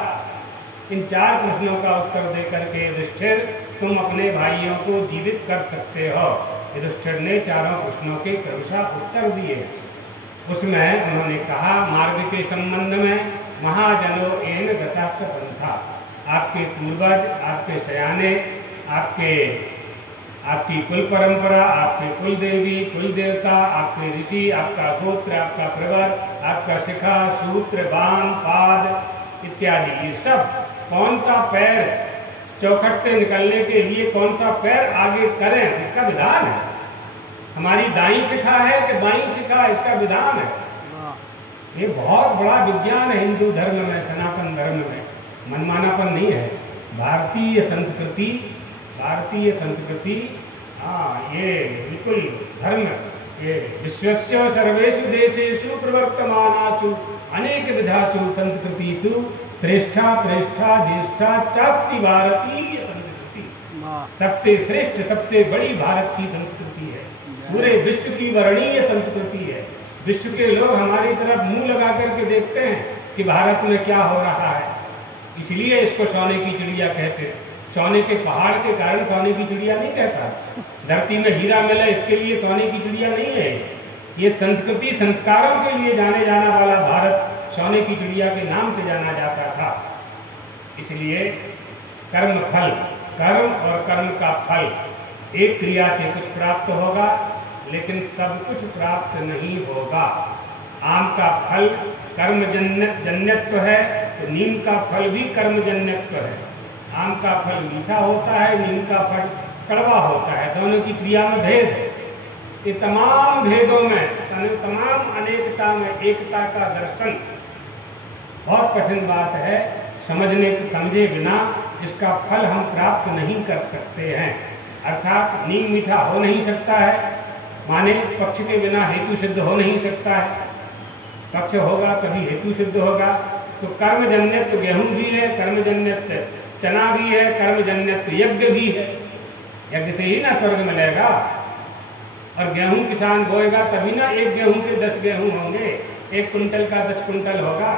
इन 4 प्रश्नों का उत्तर देकर के युधिष्ठिर तुम अपने भाइयों को जीवित कर सकते हो। युधिष्ठिर ने 4 प्रश्नों के क्रमशः उत्तर दिए। उसमें उन्होंने कहा मार्ग के संबंध में महाजनो एन गतः पंथा, आपके पूर्वज, आपके सयाने, आपकी कुल परंपरा, आपके कुल देवी, कुल देवता, आपके ऋषि, आपका गोत्र, आपका प्रवर, आपका शिखा, सूत्र, बाण, पाद इत्यादि, ये सब कौन सा पैर चौखट से निकलने के लिए कौन सा पैर आगे करें, इसका विधान है। हमारी दाई शिखा है कि बाई शिखा, इसका विधान है। ये बहुत बड़ा विज्ञान है हिंदू धर्म में, सनातन धर्म में। मनमानापन नहीं है। भारतीय संस्कृति ये बिल्कुल धर्म, ये विश्वस्य सर्वेषु देशेषु प्रवर्तमानासु अनेक विधासु संस्कृतिषु श्रेष्ठा ज्येष्ठा चास्ति भारतीय संस्कृति। सबसे श्रेष्ठ, सबसे बड़ी भारत की संस्कृति है। पूरे विश्व की वर्णीय संस्कृति है। विश्व के लोग हमारी तरफ मुंह लगा करके देखते हैं कि भारत में क्या हो रहा है। इसलिए इसको सोने की चिड़िया कहते हैं। सोने के पहाड़ के कारण सोने की चिड़िया नहीं कहता। धरती में हीरा मिला इसके लिए सोने की चिड़िया नहीं है। ये संस्कृति संस्कारों के लिए जाने जाना वाला भारत सोने की चिड़िया के नाम से जाना जाता था। इसलिए कर्म और कर्म का फल, एक क्रिया से कुछ प्राप्त होगा लेकिन सब कुछ प्राप्त नहीं होगा। आम का फल कर्म जन्यत्व है तो नीम का फल भी कर्म जन्यत्व है। आम का फल मीठा होता है, नीम का फल कड़वा होता है। दोनों की क्रिया में भेद है। ये तमाम भेदों में, तमाम अनेकता में एकता का दर्शन बहुत कठिन बात है। समझे बिना इसका फल हम प्राप्त नहीं कर सकते हैं। अर्थात नीम मीठा हो नहीं सकता है, माने पक्ष के बिना हेतु सिद्ध हो नहीं सकता है। पक्ष होगा तभी हेतु सिद्ध होगा। तो कर्मजन्यत्व गेहूं भी है, कर्मजन्यत्व चना भी है, कर्मजन्यत्व यज्ञ भी है। यज्ञ से ही ना स्वर्ग मिलेगा। और गेहूं किसान बोएगा तभी ना एक गेहूं के 10 गेहूं होंगे, 1 कुंटल का 10 कुंटल होगा।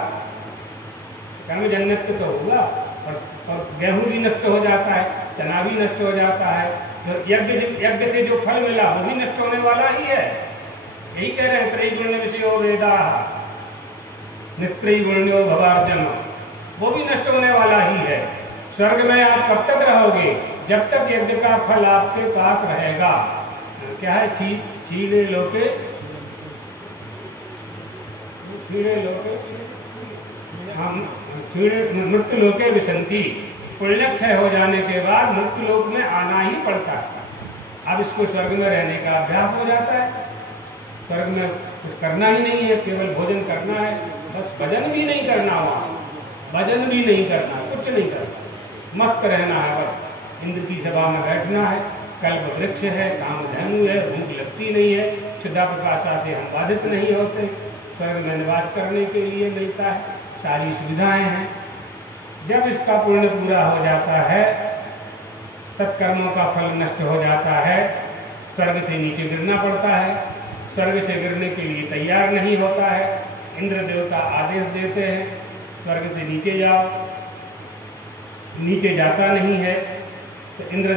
कर्मजन्यत्व तो हुआ। और गेहूं भी नष्ट हो जाता है, चना भी नष्ट हो जाता है। तो यज्ञ से जो फल मिला वो भी नष्ट होने वाला ही है। यही कह रहे हैं त्रैगुण्य विषयो वेदाः निस्त्रैगुण्यो भवार्जन, वो भी नष्ट होने वाला ही है। स्वर्ग में आप कब तक रहोगे? जब तक यज्ञ का फल आपके पास रहेगा। क्या है? क्षीणे लोके हम मृत्यु लोके विसंति। पुण्यक्षय हो जाने के बाद मृत्यु लोक में आना ही पड़ता है। अब इसको स्वर्ग में रहने का अभ्यास हो जाता है। स्वर्ग में कुछ करना ही नहीं है, केवल भोजन करना है बस। भजन भी नहीं करना, वहाँ भजन भी नहीं करना, कुछ नहीं करना, मस्त रहना है बस। इंद्र की सभा में बैठना है, कल्प वृक्ष है, कामधेनु है, भूख लगती नहीं है, क्षुधा प्रकाशा से हम बाधित नहीं होते। स्वर्ग में निवास करने के लिए मिलता है, सारी सुविधाएं हैं। जब इसका पुण्य पूरा हो जाता है, सत्कर्मों का फल नष्ट हो जाता है, स्वर्ग से नीचे गिरना पड़ता है। स्वर्ग से गिरने के लिए तैयार नहीं होता है। इंद्र देवता आदेश देते हैं स्वर्ग से नीचे जाओ, नीचे जाता नहीं है। तो इंद्र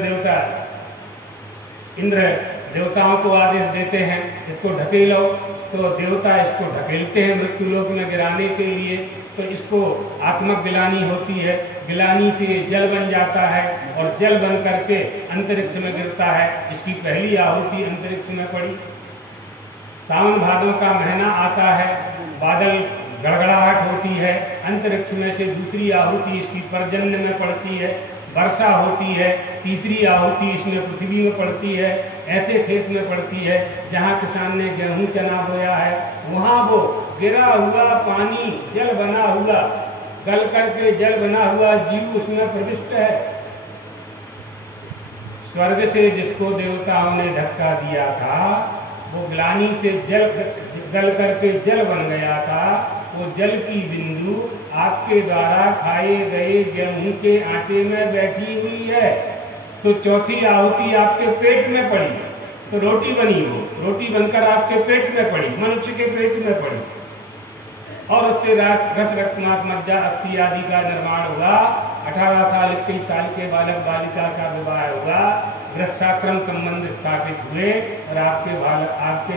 देवताओं को आदेश देते हैं इसको ढकेलो, तो देवता इसको ढकेलते हैं मृत्युलोक में गिराने के लिए। तो इसको आत्मक गिलानी होती है, गिलानी से जल बन जाता है और जल बन करके अंतरिक्ष में गिरता है। इसकी पहली आहुति अंतरिक्ष में पड़ी। सावन भादों का महीना आता है, बादल गड़गड़ाहट होती है, अंतरिक्ष में से दूसरी आहुति इसकी पर्जन्य में पड़ती है, वर्षा होती है, तीसरी आहुति इसमें पृथ्वी में पड़ती है, ऐसे खेत में पड़ती है जहाँ किसान ने गेहूं चना बोया है, वहाँ वो गिरा हुआ पानी जल बना हुआ, गल करके जल बना हुआ जीव उसमें प्रविष्ट है। स्वर्ग से जिसको देवताओं ने धक्का दिया था, वो ग्लानि से जल गल करके जल बन गया था। वो जल की बिंदु आपके द्वारा खाए गए गेहूं के आटे में बैठी हुई है। तो चौथी आहुति आपके पेट में पड़ी, तो रोटी बनी, वो रोटी बनकर आपके पेट में पड़ी, मनुष्य के पेट में पड़ी, और उससे रस रक्त मांस मज्जा अस्थि आदि का निर्माण हुआ। 18 साल 21 साल के बालक बालिका का विवाह हुआ, गृहस्थाश्रम संबंध स्थापित हुए और आपके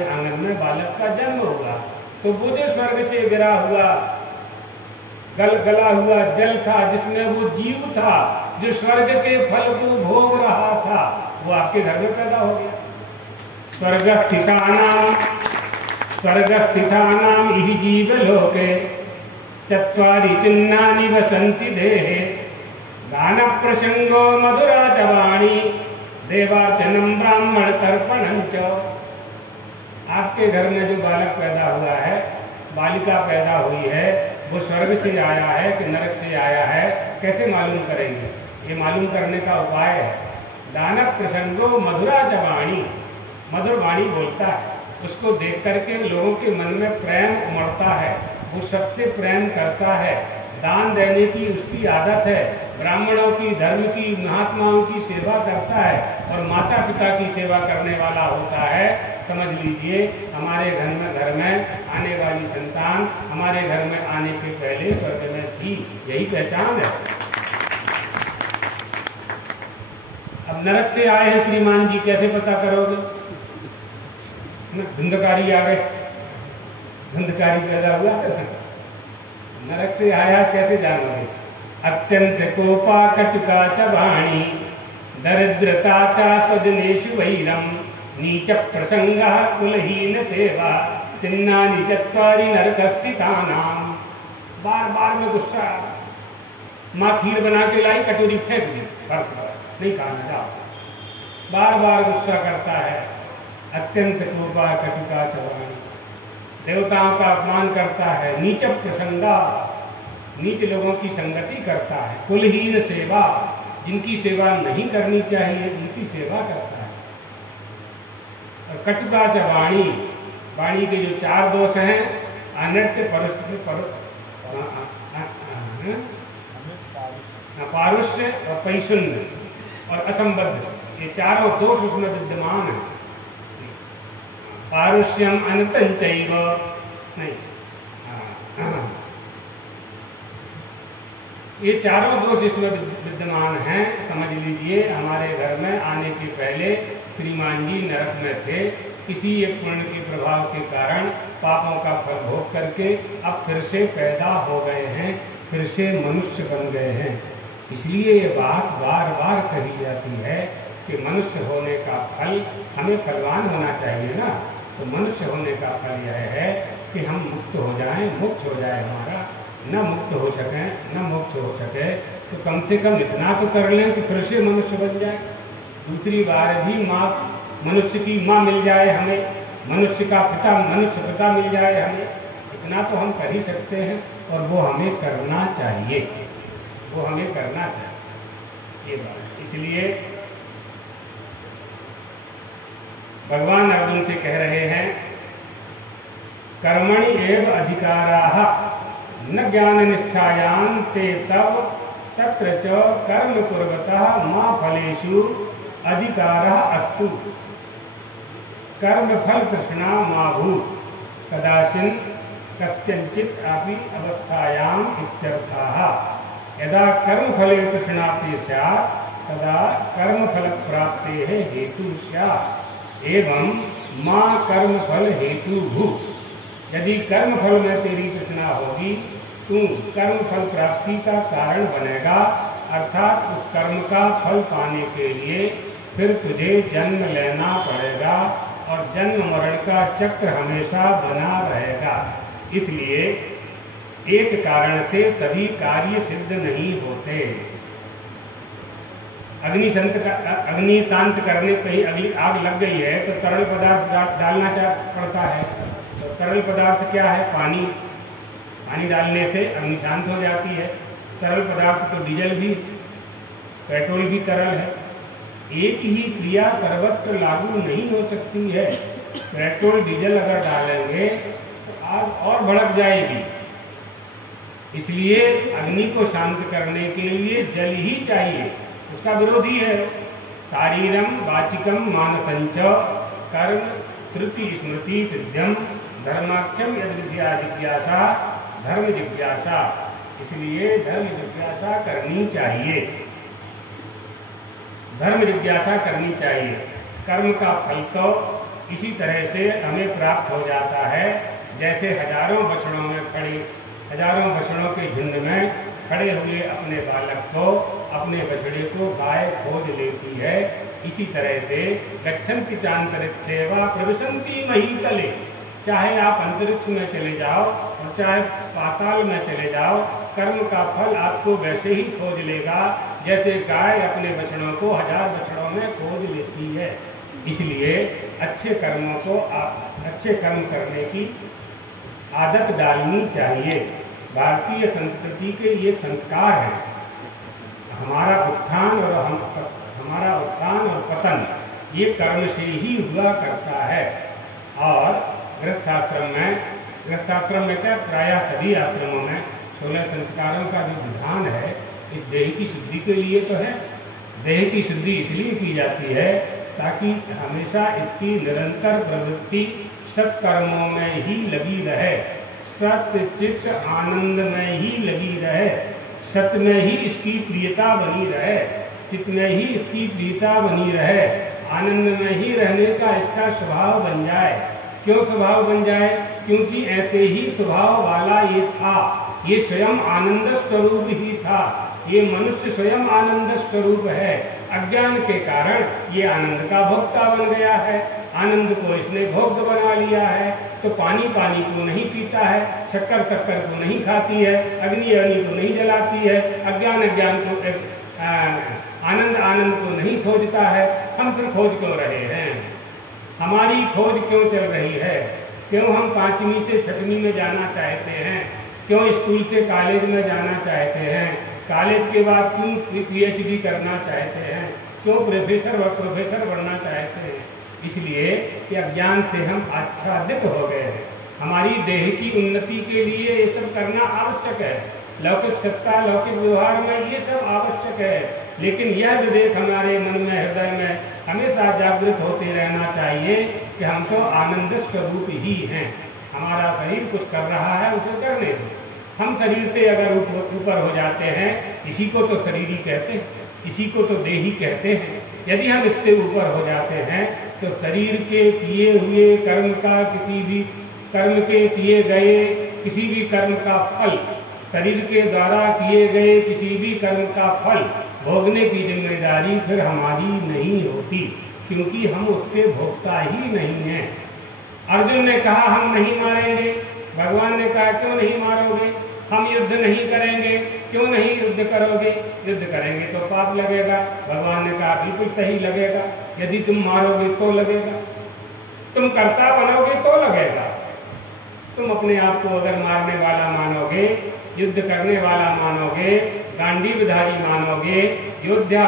आंगन में बालक का जन्म हुआ। तो वो जो स्वर्ग से गिरा हुआ गला हुआ जल था, जिसमें वो जीव था जो स्वर्ग के फल को भोग रहा था, वो आपके घर में पैदा हो गया। स्वर्गस्थितानां इहि जीवलोके चत्वारि चिन्नानि वसन्ति देहे गान प्रसंगो मधुरा च वाणी देवार्चनम ब्राह्मण तर्पणं च। आपके घर में जो बालक पैदा हुआ है, बालिका पैदा हुई है, वो स्वर्ग से आया है कि नरक से आया है, कैसे मालूम करेंगे? ये मालूम करने का उपाय है। दान प्रसंगो मधुरा च वाणी, मधुर वाणी बोलता है, उसको देख करके लोगों के मन में प्रेम उमड़ता है, वो सबसे प्रेम करता है, दान देने की उसकी आदत है, ब्राह्मणों की धर्म की महात्माओं की सेवा करता है और माता पिता की सेवा करने वाला होता है। समझ लीजिए हमारे घर में आने वाली संतान हमारे घर में आने के पहले स्वर्ग में थी, यही पहचान है। अब नरक से आए हैं श्रीमान जी, कैसे पता करोगे? धुंधकारी आ गए, धुंधकारी पैदा हुआ, नरक से आया कैसे जानोगे? अत्यंत कोपा कटुका च वाणी दरिद्रता च स्वजनेषु वैरम नीच प्रसंगः कुलहीन सेवा चिन्नानि चत्वारि नरकस्थितानां। बार बार में गुस्सा, माँ खीर बना के लाई, कटोरी फेंक दी, नहीं खाना जाओ, बार बार गुस्सा करता है। अत्यंत कोपा कटुका च वाणी, देवताओं का अपमान करता है, नीच प्रसंगा, नीच लोगों की संगति करता है, कुलहीन सेवा, जिनकी सेवा नहीं करनी चाहिए उनकी सेवा करता है। और कटुका च वाणी, वाणी के जो 4 दोष हैं, अनृत्य पारुष्य और पैशुन्य और असंबद्ध, ये चारों दोष उसमें विद्यमान है। पारुष्यम अनंतंचैव नहीं, ये चारों दोष इसमें विद्यमान हैं। समझ लीजिए हमारे घर में आने के पहले श्रीमान जी नरक में थे, किसी एक पुण्य के प्रभाव के कारण पापों का फल भोग करके अब फिर से पैदा हो गए हैं, फिर से मनुष्य बन गए हैं। इसलिए ये बात बार बार कही जाती है कि मनुष्य होने का फल, हमें फलवान होना चाहिए ना, तो मनुष्य होने का फल यह है कि हम मुक्त हो जाएं, मुक्त हो जाए हमारा, न मुक्त हो सके न मुक्त हो सके तो कम से कम इतना तो कर लें कि फिर से मनुष्य बन जाए, दूसरी बार भी माँ मनुष्य की माँ मिल जाए हमें, मनुष्य का पिता मनुष्य पिता मिल जाए हमें, इतना तो हम कर ही सकते हैं और वो हमें करना चाहिए, वो हमें करना चाहिए ये बात। इसलिए भगवान अर्जुन से कह रहे हैं कर्मणि एव अधिकाराः न ज्ञान निष्ठायां ते तव तत्र च कर्म कुर्वतः मा फलेषु अधिकारः अस्तु कर्म फल तृष्णा मा भूत् कदाचिन कस्यचित् अपि अवस्थायाम् इत्यर्थः। यदा कर्म फले तृष्णा ते स्यात् तदा कर्म फल प्राप्तेः हेतु स्यात्। एवं माँ कर्म फल हेतु भू। यदि कर्म फल में तेरी तृष्णा होगी, तू कर्म फल प्राप्ति का कारण बनेगा, अर्थात उस कर्म का फल पाने के लिए फिर तुझे जन्म लेना पड़ेगा और जन्म मरण का चक्र हमेशा बना रहेगा। इसलिए एक कारण से सभी कार्य सिद्ध नहीं होते। अग्नि शांत करने कहीं अगली आग लग गई है तो तरल पदार्थ डालना पड़ता है। तो तरल पदार्थ क्या है? पानी। पानी डालने से अग्नि शांत हो जाती है। तरल पदार्थ तो डीजल भी, पेट्रोल भी तरल है। एक ही क्रिया सर्वत्र लागू नहीं हो सकती है। पेट्रोल डीजल अगर डालेंगे तो आग और भड़क जाएगी। इसलिए अग्नि को शांत करने के लिए जल ही चाहिए। उसका विरोधी है शारीरम वाचिकम मानसंच कर्म श्रुति स्मृति सिद्धम धर्माख्यम यद्विद्या जिज्ञासा धर्म जिज्ञासा। इसलिए धर्म जिज्ञासा करनी चाहिए। धर्म जिज्ञासा करनी चाहिए। कर्म का फल तो इसी तरह से हमें प्राप्त हो जाता है जैसे हजारों बछड़ों के झुंड में खड़े हुए अपने बालक को, अपने बछड़े को गाय खोज लेती है। इसी तरह से गच्छन्ति चान्तरिक्षे वा प्रविशन्ति महीतले। चाहे आप अंतरिक्ष में चले जाओ और चाहे पाताल में चले जाओ, कर्म का फल आपको वैसे ही खोज लेगा जैसे गाय अपने बछड़ों को हजार बछड़ों में खोज लेती है। इसलिए अच्छे कर्म करने की आदत डालनी चाहिए। भारतीय संस्कृति के ये संस्कार हैं। हमारा उत्थान और पतन ये कर्म से ही हुआ करता है। और गृहस्थाश्रम में क्या, प्रायः सभी आश्रमों में 16 संस्कारों का जो विधान है इस देह की शुद्धि के लिए तो है। देह की शुद्धि इसलिए की जाती है ताकि हमेशा इसकी निरंतर प्रवृत्ति सत्कर्मों में ही लगी रहे, सत्य चित्त आनंद में ही लगी रहे, सत्य में ही इसकी प्रियता बनी रहे, चित्त में ही इसकी प्रियता बनी रहे, आनंद में ही रहने का इसका स्वभाव बन जाए। क्यों स्वभाव बन जाए? क्योंकि ऐसे ही स्वभाव वाला ये था। ये स्वयं आनंद स्वरूप ही था। ये मनुष्य स्वयं आनंद स्वरूप है। अज्ञान के कारण ये आनंद का भोक्ता बन गया है। आनंद को इसने भोग्य बना लिया है। तो पानी को नहीं पीता है, शक्कर को नहीं खाती है, अग्नि को नहीं जलाती है, अज्ञान को आनंद को नहीं खोजता है। हम फिर खोज क्यों रहे हैं? हमारी खोज क्यों चल रही है? क्यों हम 5वीं से 6वीं में जाना चाहते हैं? क्यों स्कूल से कॉलेज में जाना चाहते हैं? कॉलेज के बाद क्यों PhD करना चाहते हैं? क्यों प्रोफेसर बनना चाहते हैं? इसलिए कि अज्ञान से हम आच्छादित हो गए हैं। हमारी देह की उन्नति के लिए ये सब करना आवश्यक है। लौकिक सत्ता, लौकिक व्यवहार में ये सब आवश्यक है। लेकिन यह विवेक हमारे मन में, हृदय में हमेशा जागृत होते रहना चाहिए कि हम तो आनंद स्वरूप ही हैं। हमारा शरीर कुछ कर रहा है, उसे करने दो। हम शरीर से अगर ऊपर हो जाते हैं, इसी को तो शरीर ही कहते हैं, इसी को तो देही कहते हैं। यदि हम इससे ऊपर हो जाते हैं तो शरीर के किए हुए कर्म का, किसी भी कर्म के किए गए किसी भी कर्म का फल, शरीर के द्वारा किए गए किसी भी कर्म का फल भोगने की जिम्मेदारी फिर हमारी नहीं होती, क्योंकि हम उसके भोक्ता ही नहीं हैं। अर्जुन ने कहा हम नहीं मारेंगे। भगवान ने कहा क्यों नहीं मारोगे? हम युद्ध नहीं करेंगे। क्यों नहीं युद्ध करोगे? युद्ध करेंगे तो पाप लगेगा। भगवान ने कहा बिल्कुल सही लगेगा। यदि तुम मारोगे तो लगेगा, तुम कर्ता बनोगे तो लगेगा। तुम अपने आप को अगर मारने वाला मानोगे, युद्ध करने वाला मानोगे, गांडीवधारी मानोगे, योद्धा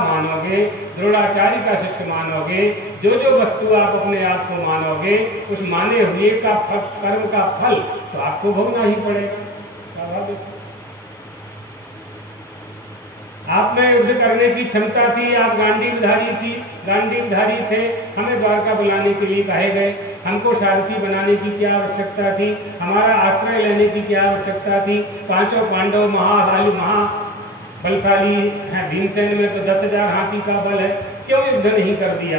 मानोगे, द्रोणाचार्य का शिष्य मानोगे, जो वस्तु आप अपने आप को मानोगे, उस माने हुए का कर्म का फल तो आपको भोगना ही पड़ेगा। आप में युद्ध करने की क्षमता थी, आप गांडीवधारी थे, हमें द्वारका बुलाने के लिए कहे गए। हमको सारथी बनाने की क्या आवश्यकता थी? हमारा आश्रय लेने की क्या आवश्यकता थी? 5 पांडव बलशाली हैं। भीमसेन में तो 10,000 हाथी का बल है। क्यों युद्ध नहीं कर दिया?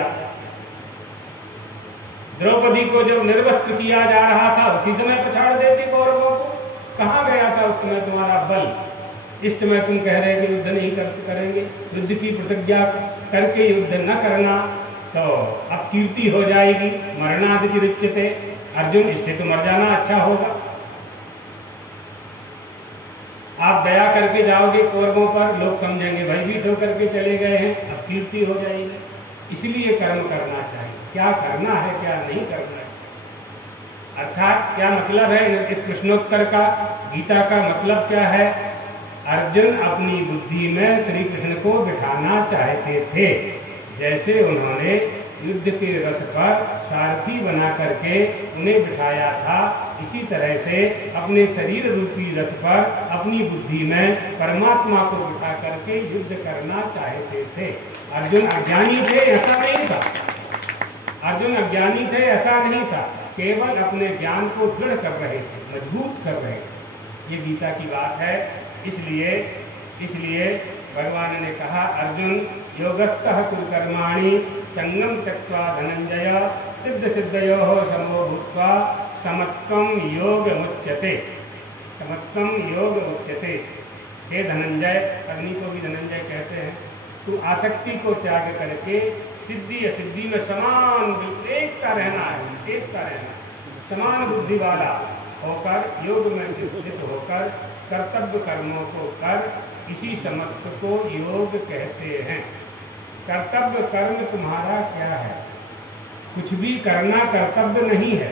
द्रौपदी को जब निर्वस्त्र किया जा रहा था उसी समय पछाड़ देते कौरवों को। कहाँ गया था उस समय तुम्हारा बल? इस समय तुम कह रहे कि युद्ध नहीं करेंगे, युद्ध की प्रतिज्ञा करके युद्ध न करना तो अब कीर्ति हो जाएगी। मरणादि रिच्यते, अर्जुन इससे तो मर जाना अच्छा होगा। आप दया करके जाओगे कौरवों पर, लोग समझेंगे भयभीत होकर के चले गए हैं, अब कीर्ति हो जाएगी। इसलिए कर्म करना चाहिए। क्या करना है क्या नहीं करना है, अर्थात क्या मतलब है इस प्रश्नोत्तर का, गीता का मतलब क्या है? अर्जुन अपनी बुद्धि में श्री कृष्ण को बिठाना चाहते थे। जैसे उन्होंने युद्ध के रथ पर सारथी बना करके उन्हें बिठाया था, इसी तरह से अपने शरीर रूपी रथ पर अपनी बुद्धि में परमात्मा को बिठा करके युद्ध करना चाहते थे। अर्जुन अज्ञानी थे ऐसा नहीं था, अर्जुन अज्ञानी थे ऐसा नहीं था, केवल अपने ज्ञान को दृढ़ कर रहे थे, मजबूत कर रहे थे। ये गीता की बात है। इसलिए भगवान ने कहा अर्जुन योगस्थः कुरु कर्माणि संगम त्यक्त्वा धनंजय सिद्ध सिद्धयोः समो भूत्वा समत्वं योग मुच्यते। समत्वं योग मुच्यते। हे धनंजय, अग्नि को भी धनंजय कहते हैं, तू आसक्ति को त्याग करके सिद्धि असिद्धि में समान एकता रहना है, एकता रहना, समान बुद्धि वाला होकर योग में स्थित होकर कर्तव्य कर्मों को कर, इसी समत्व को योग कहते हैं। कर्तव्य कर्म तुम्हारा क्या है? कुछ भी करना कर्तव्य नहीं है।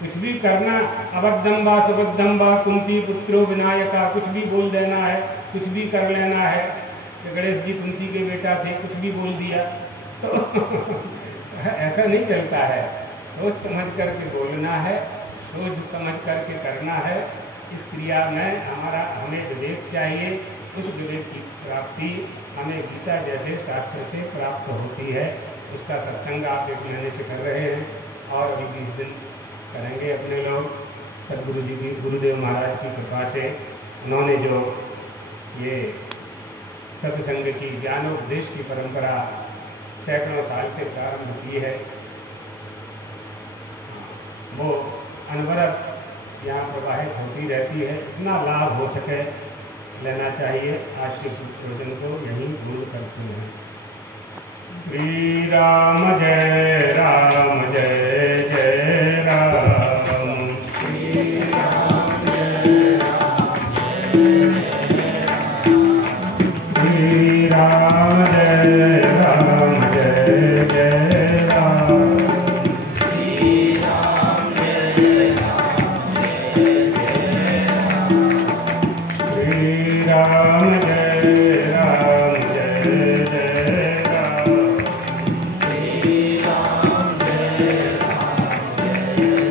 कुछ भी करना, अबद्धम वा सुबद्धम वा कुंती पुत्रो विनायका, कुछ भी बोल देना है, कुछ भी कर लेना है। गणेश जी कुंती के बेटा थे, कुछ भी बोल दिया तो ऐसा नहीं चलता है। सोच समझ करके बोलना है, सोच समझ करके करना है। इस क्रिया में हमें विवेक चाहिए। उस विवेक की प्राप्ति हमें गीता जैसे शास्त्र से प्राप्त होती है। उसका सत्संग आप 1 महीने से कर रहे हैं और अभी 20 दिन करेंगे अपने लोग। सदगुरु जी की, गुरुदेव महाराज की कृपा से उन्होंने जो ये सत्संग की ज्ञानोपदेश की परंपरा सैकड़ों साल से प्रारंभ की है, वो अनवरत यहाँ प्रवाहित होती रहती है। इतना लाभ हो सके लेना चाहिए। आज के भोजन को यहीं पूर्ण करते हैं। श्री राम जय राम, जय जय राम। श्री राम जय राम, जय जय राम। श्री राम जय राम, जय जय राम। श्री राम जय राम, जय जय राम। श्री राम जय राम, जय जय राम। श्री राम जय राम, जय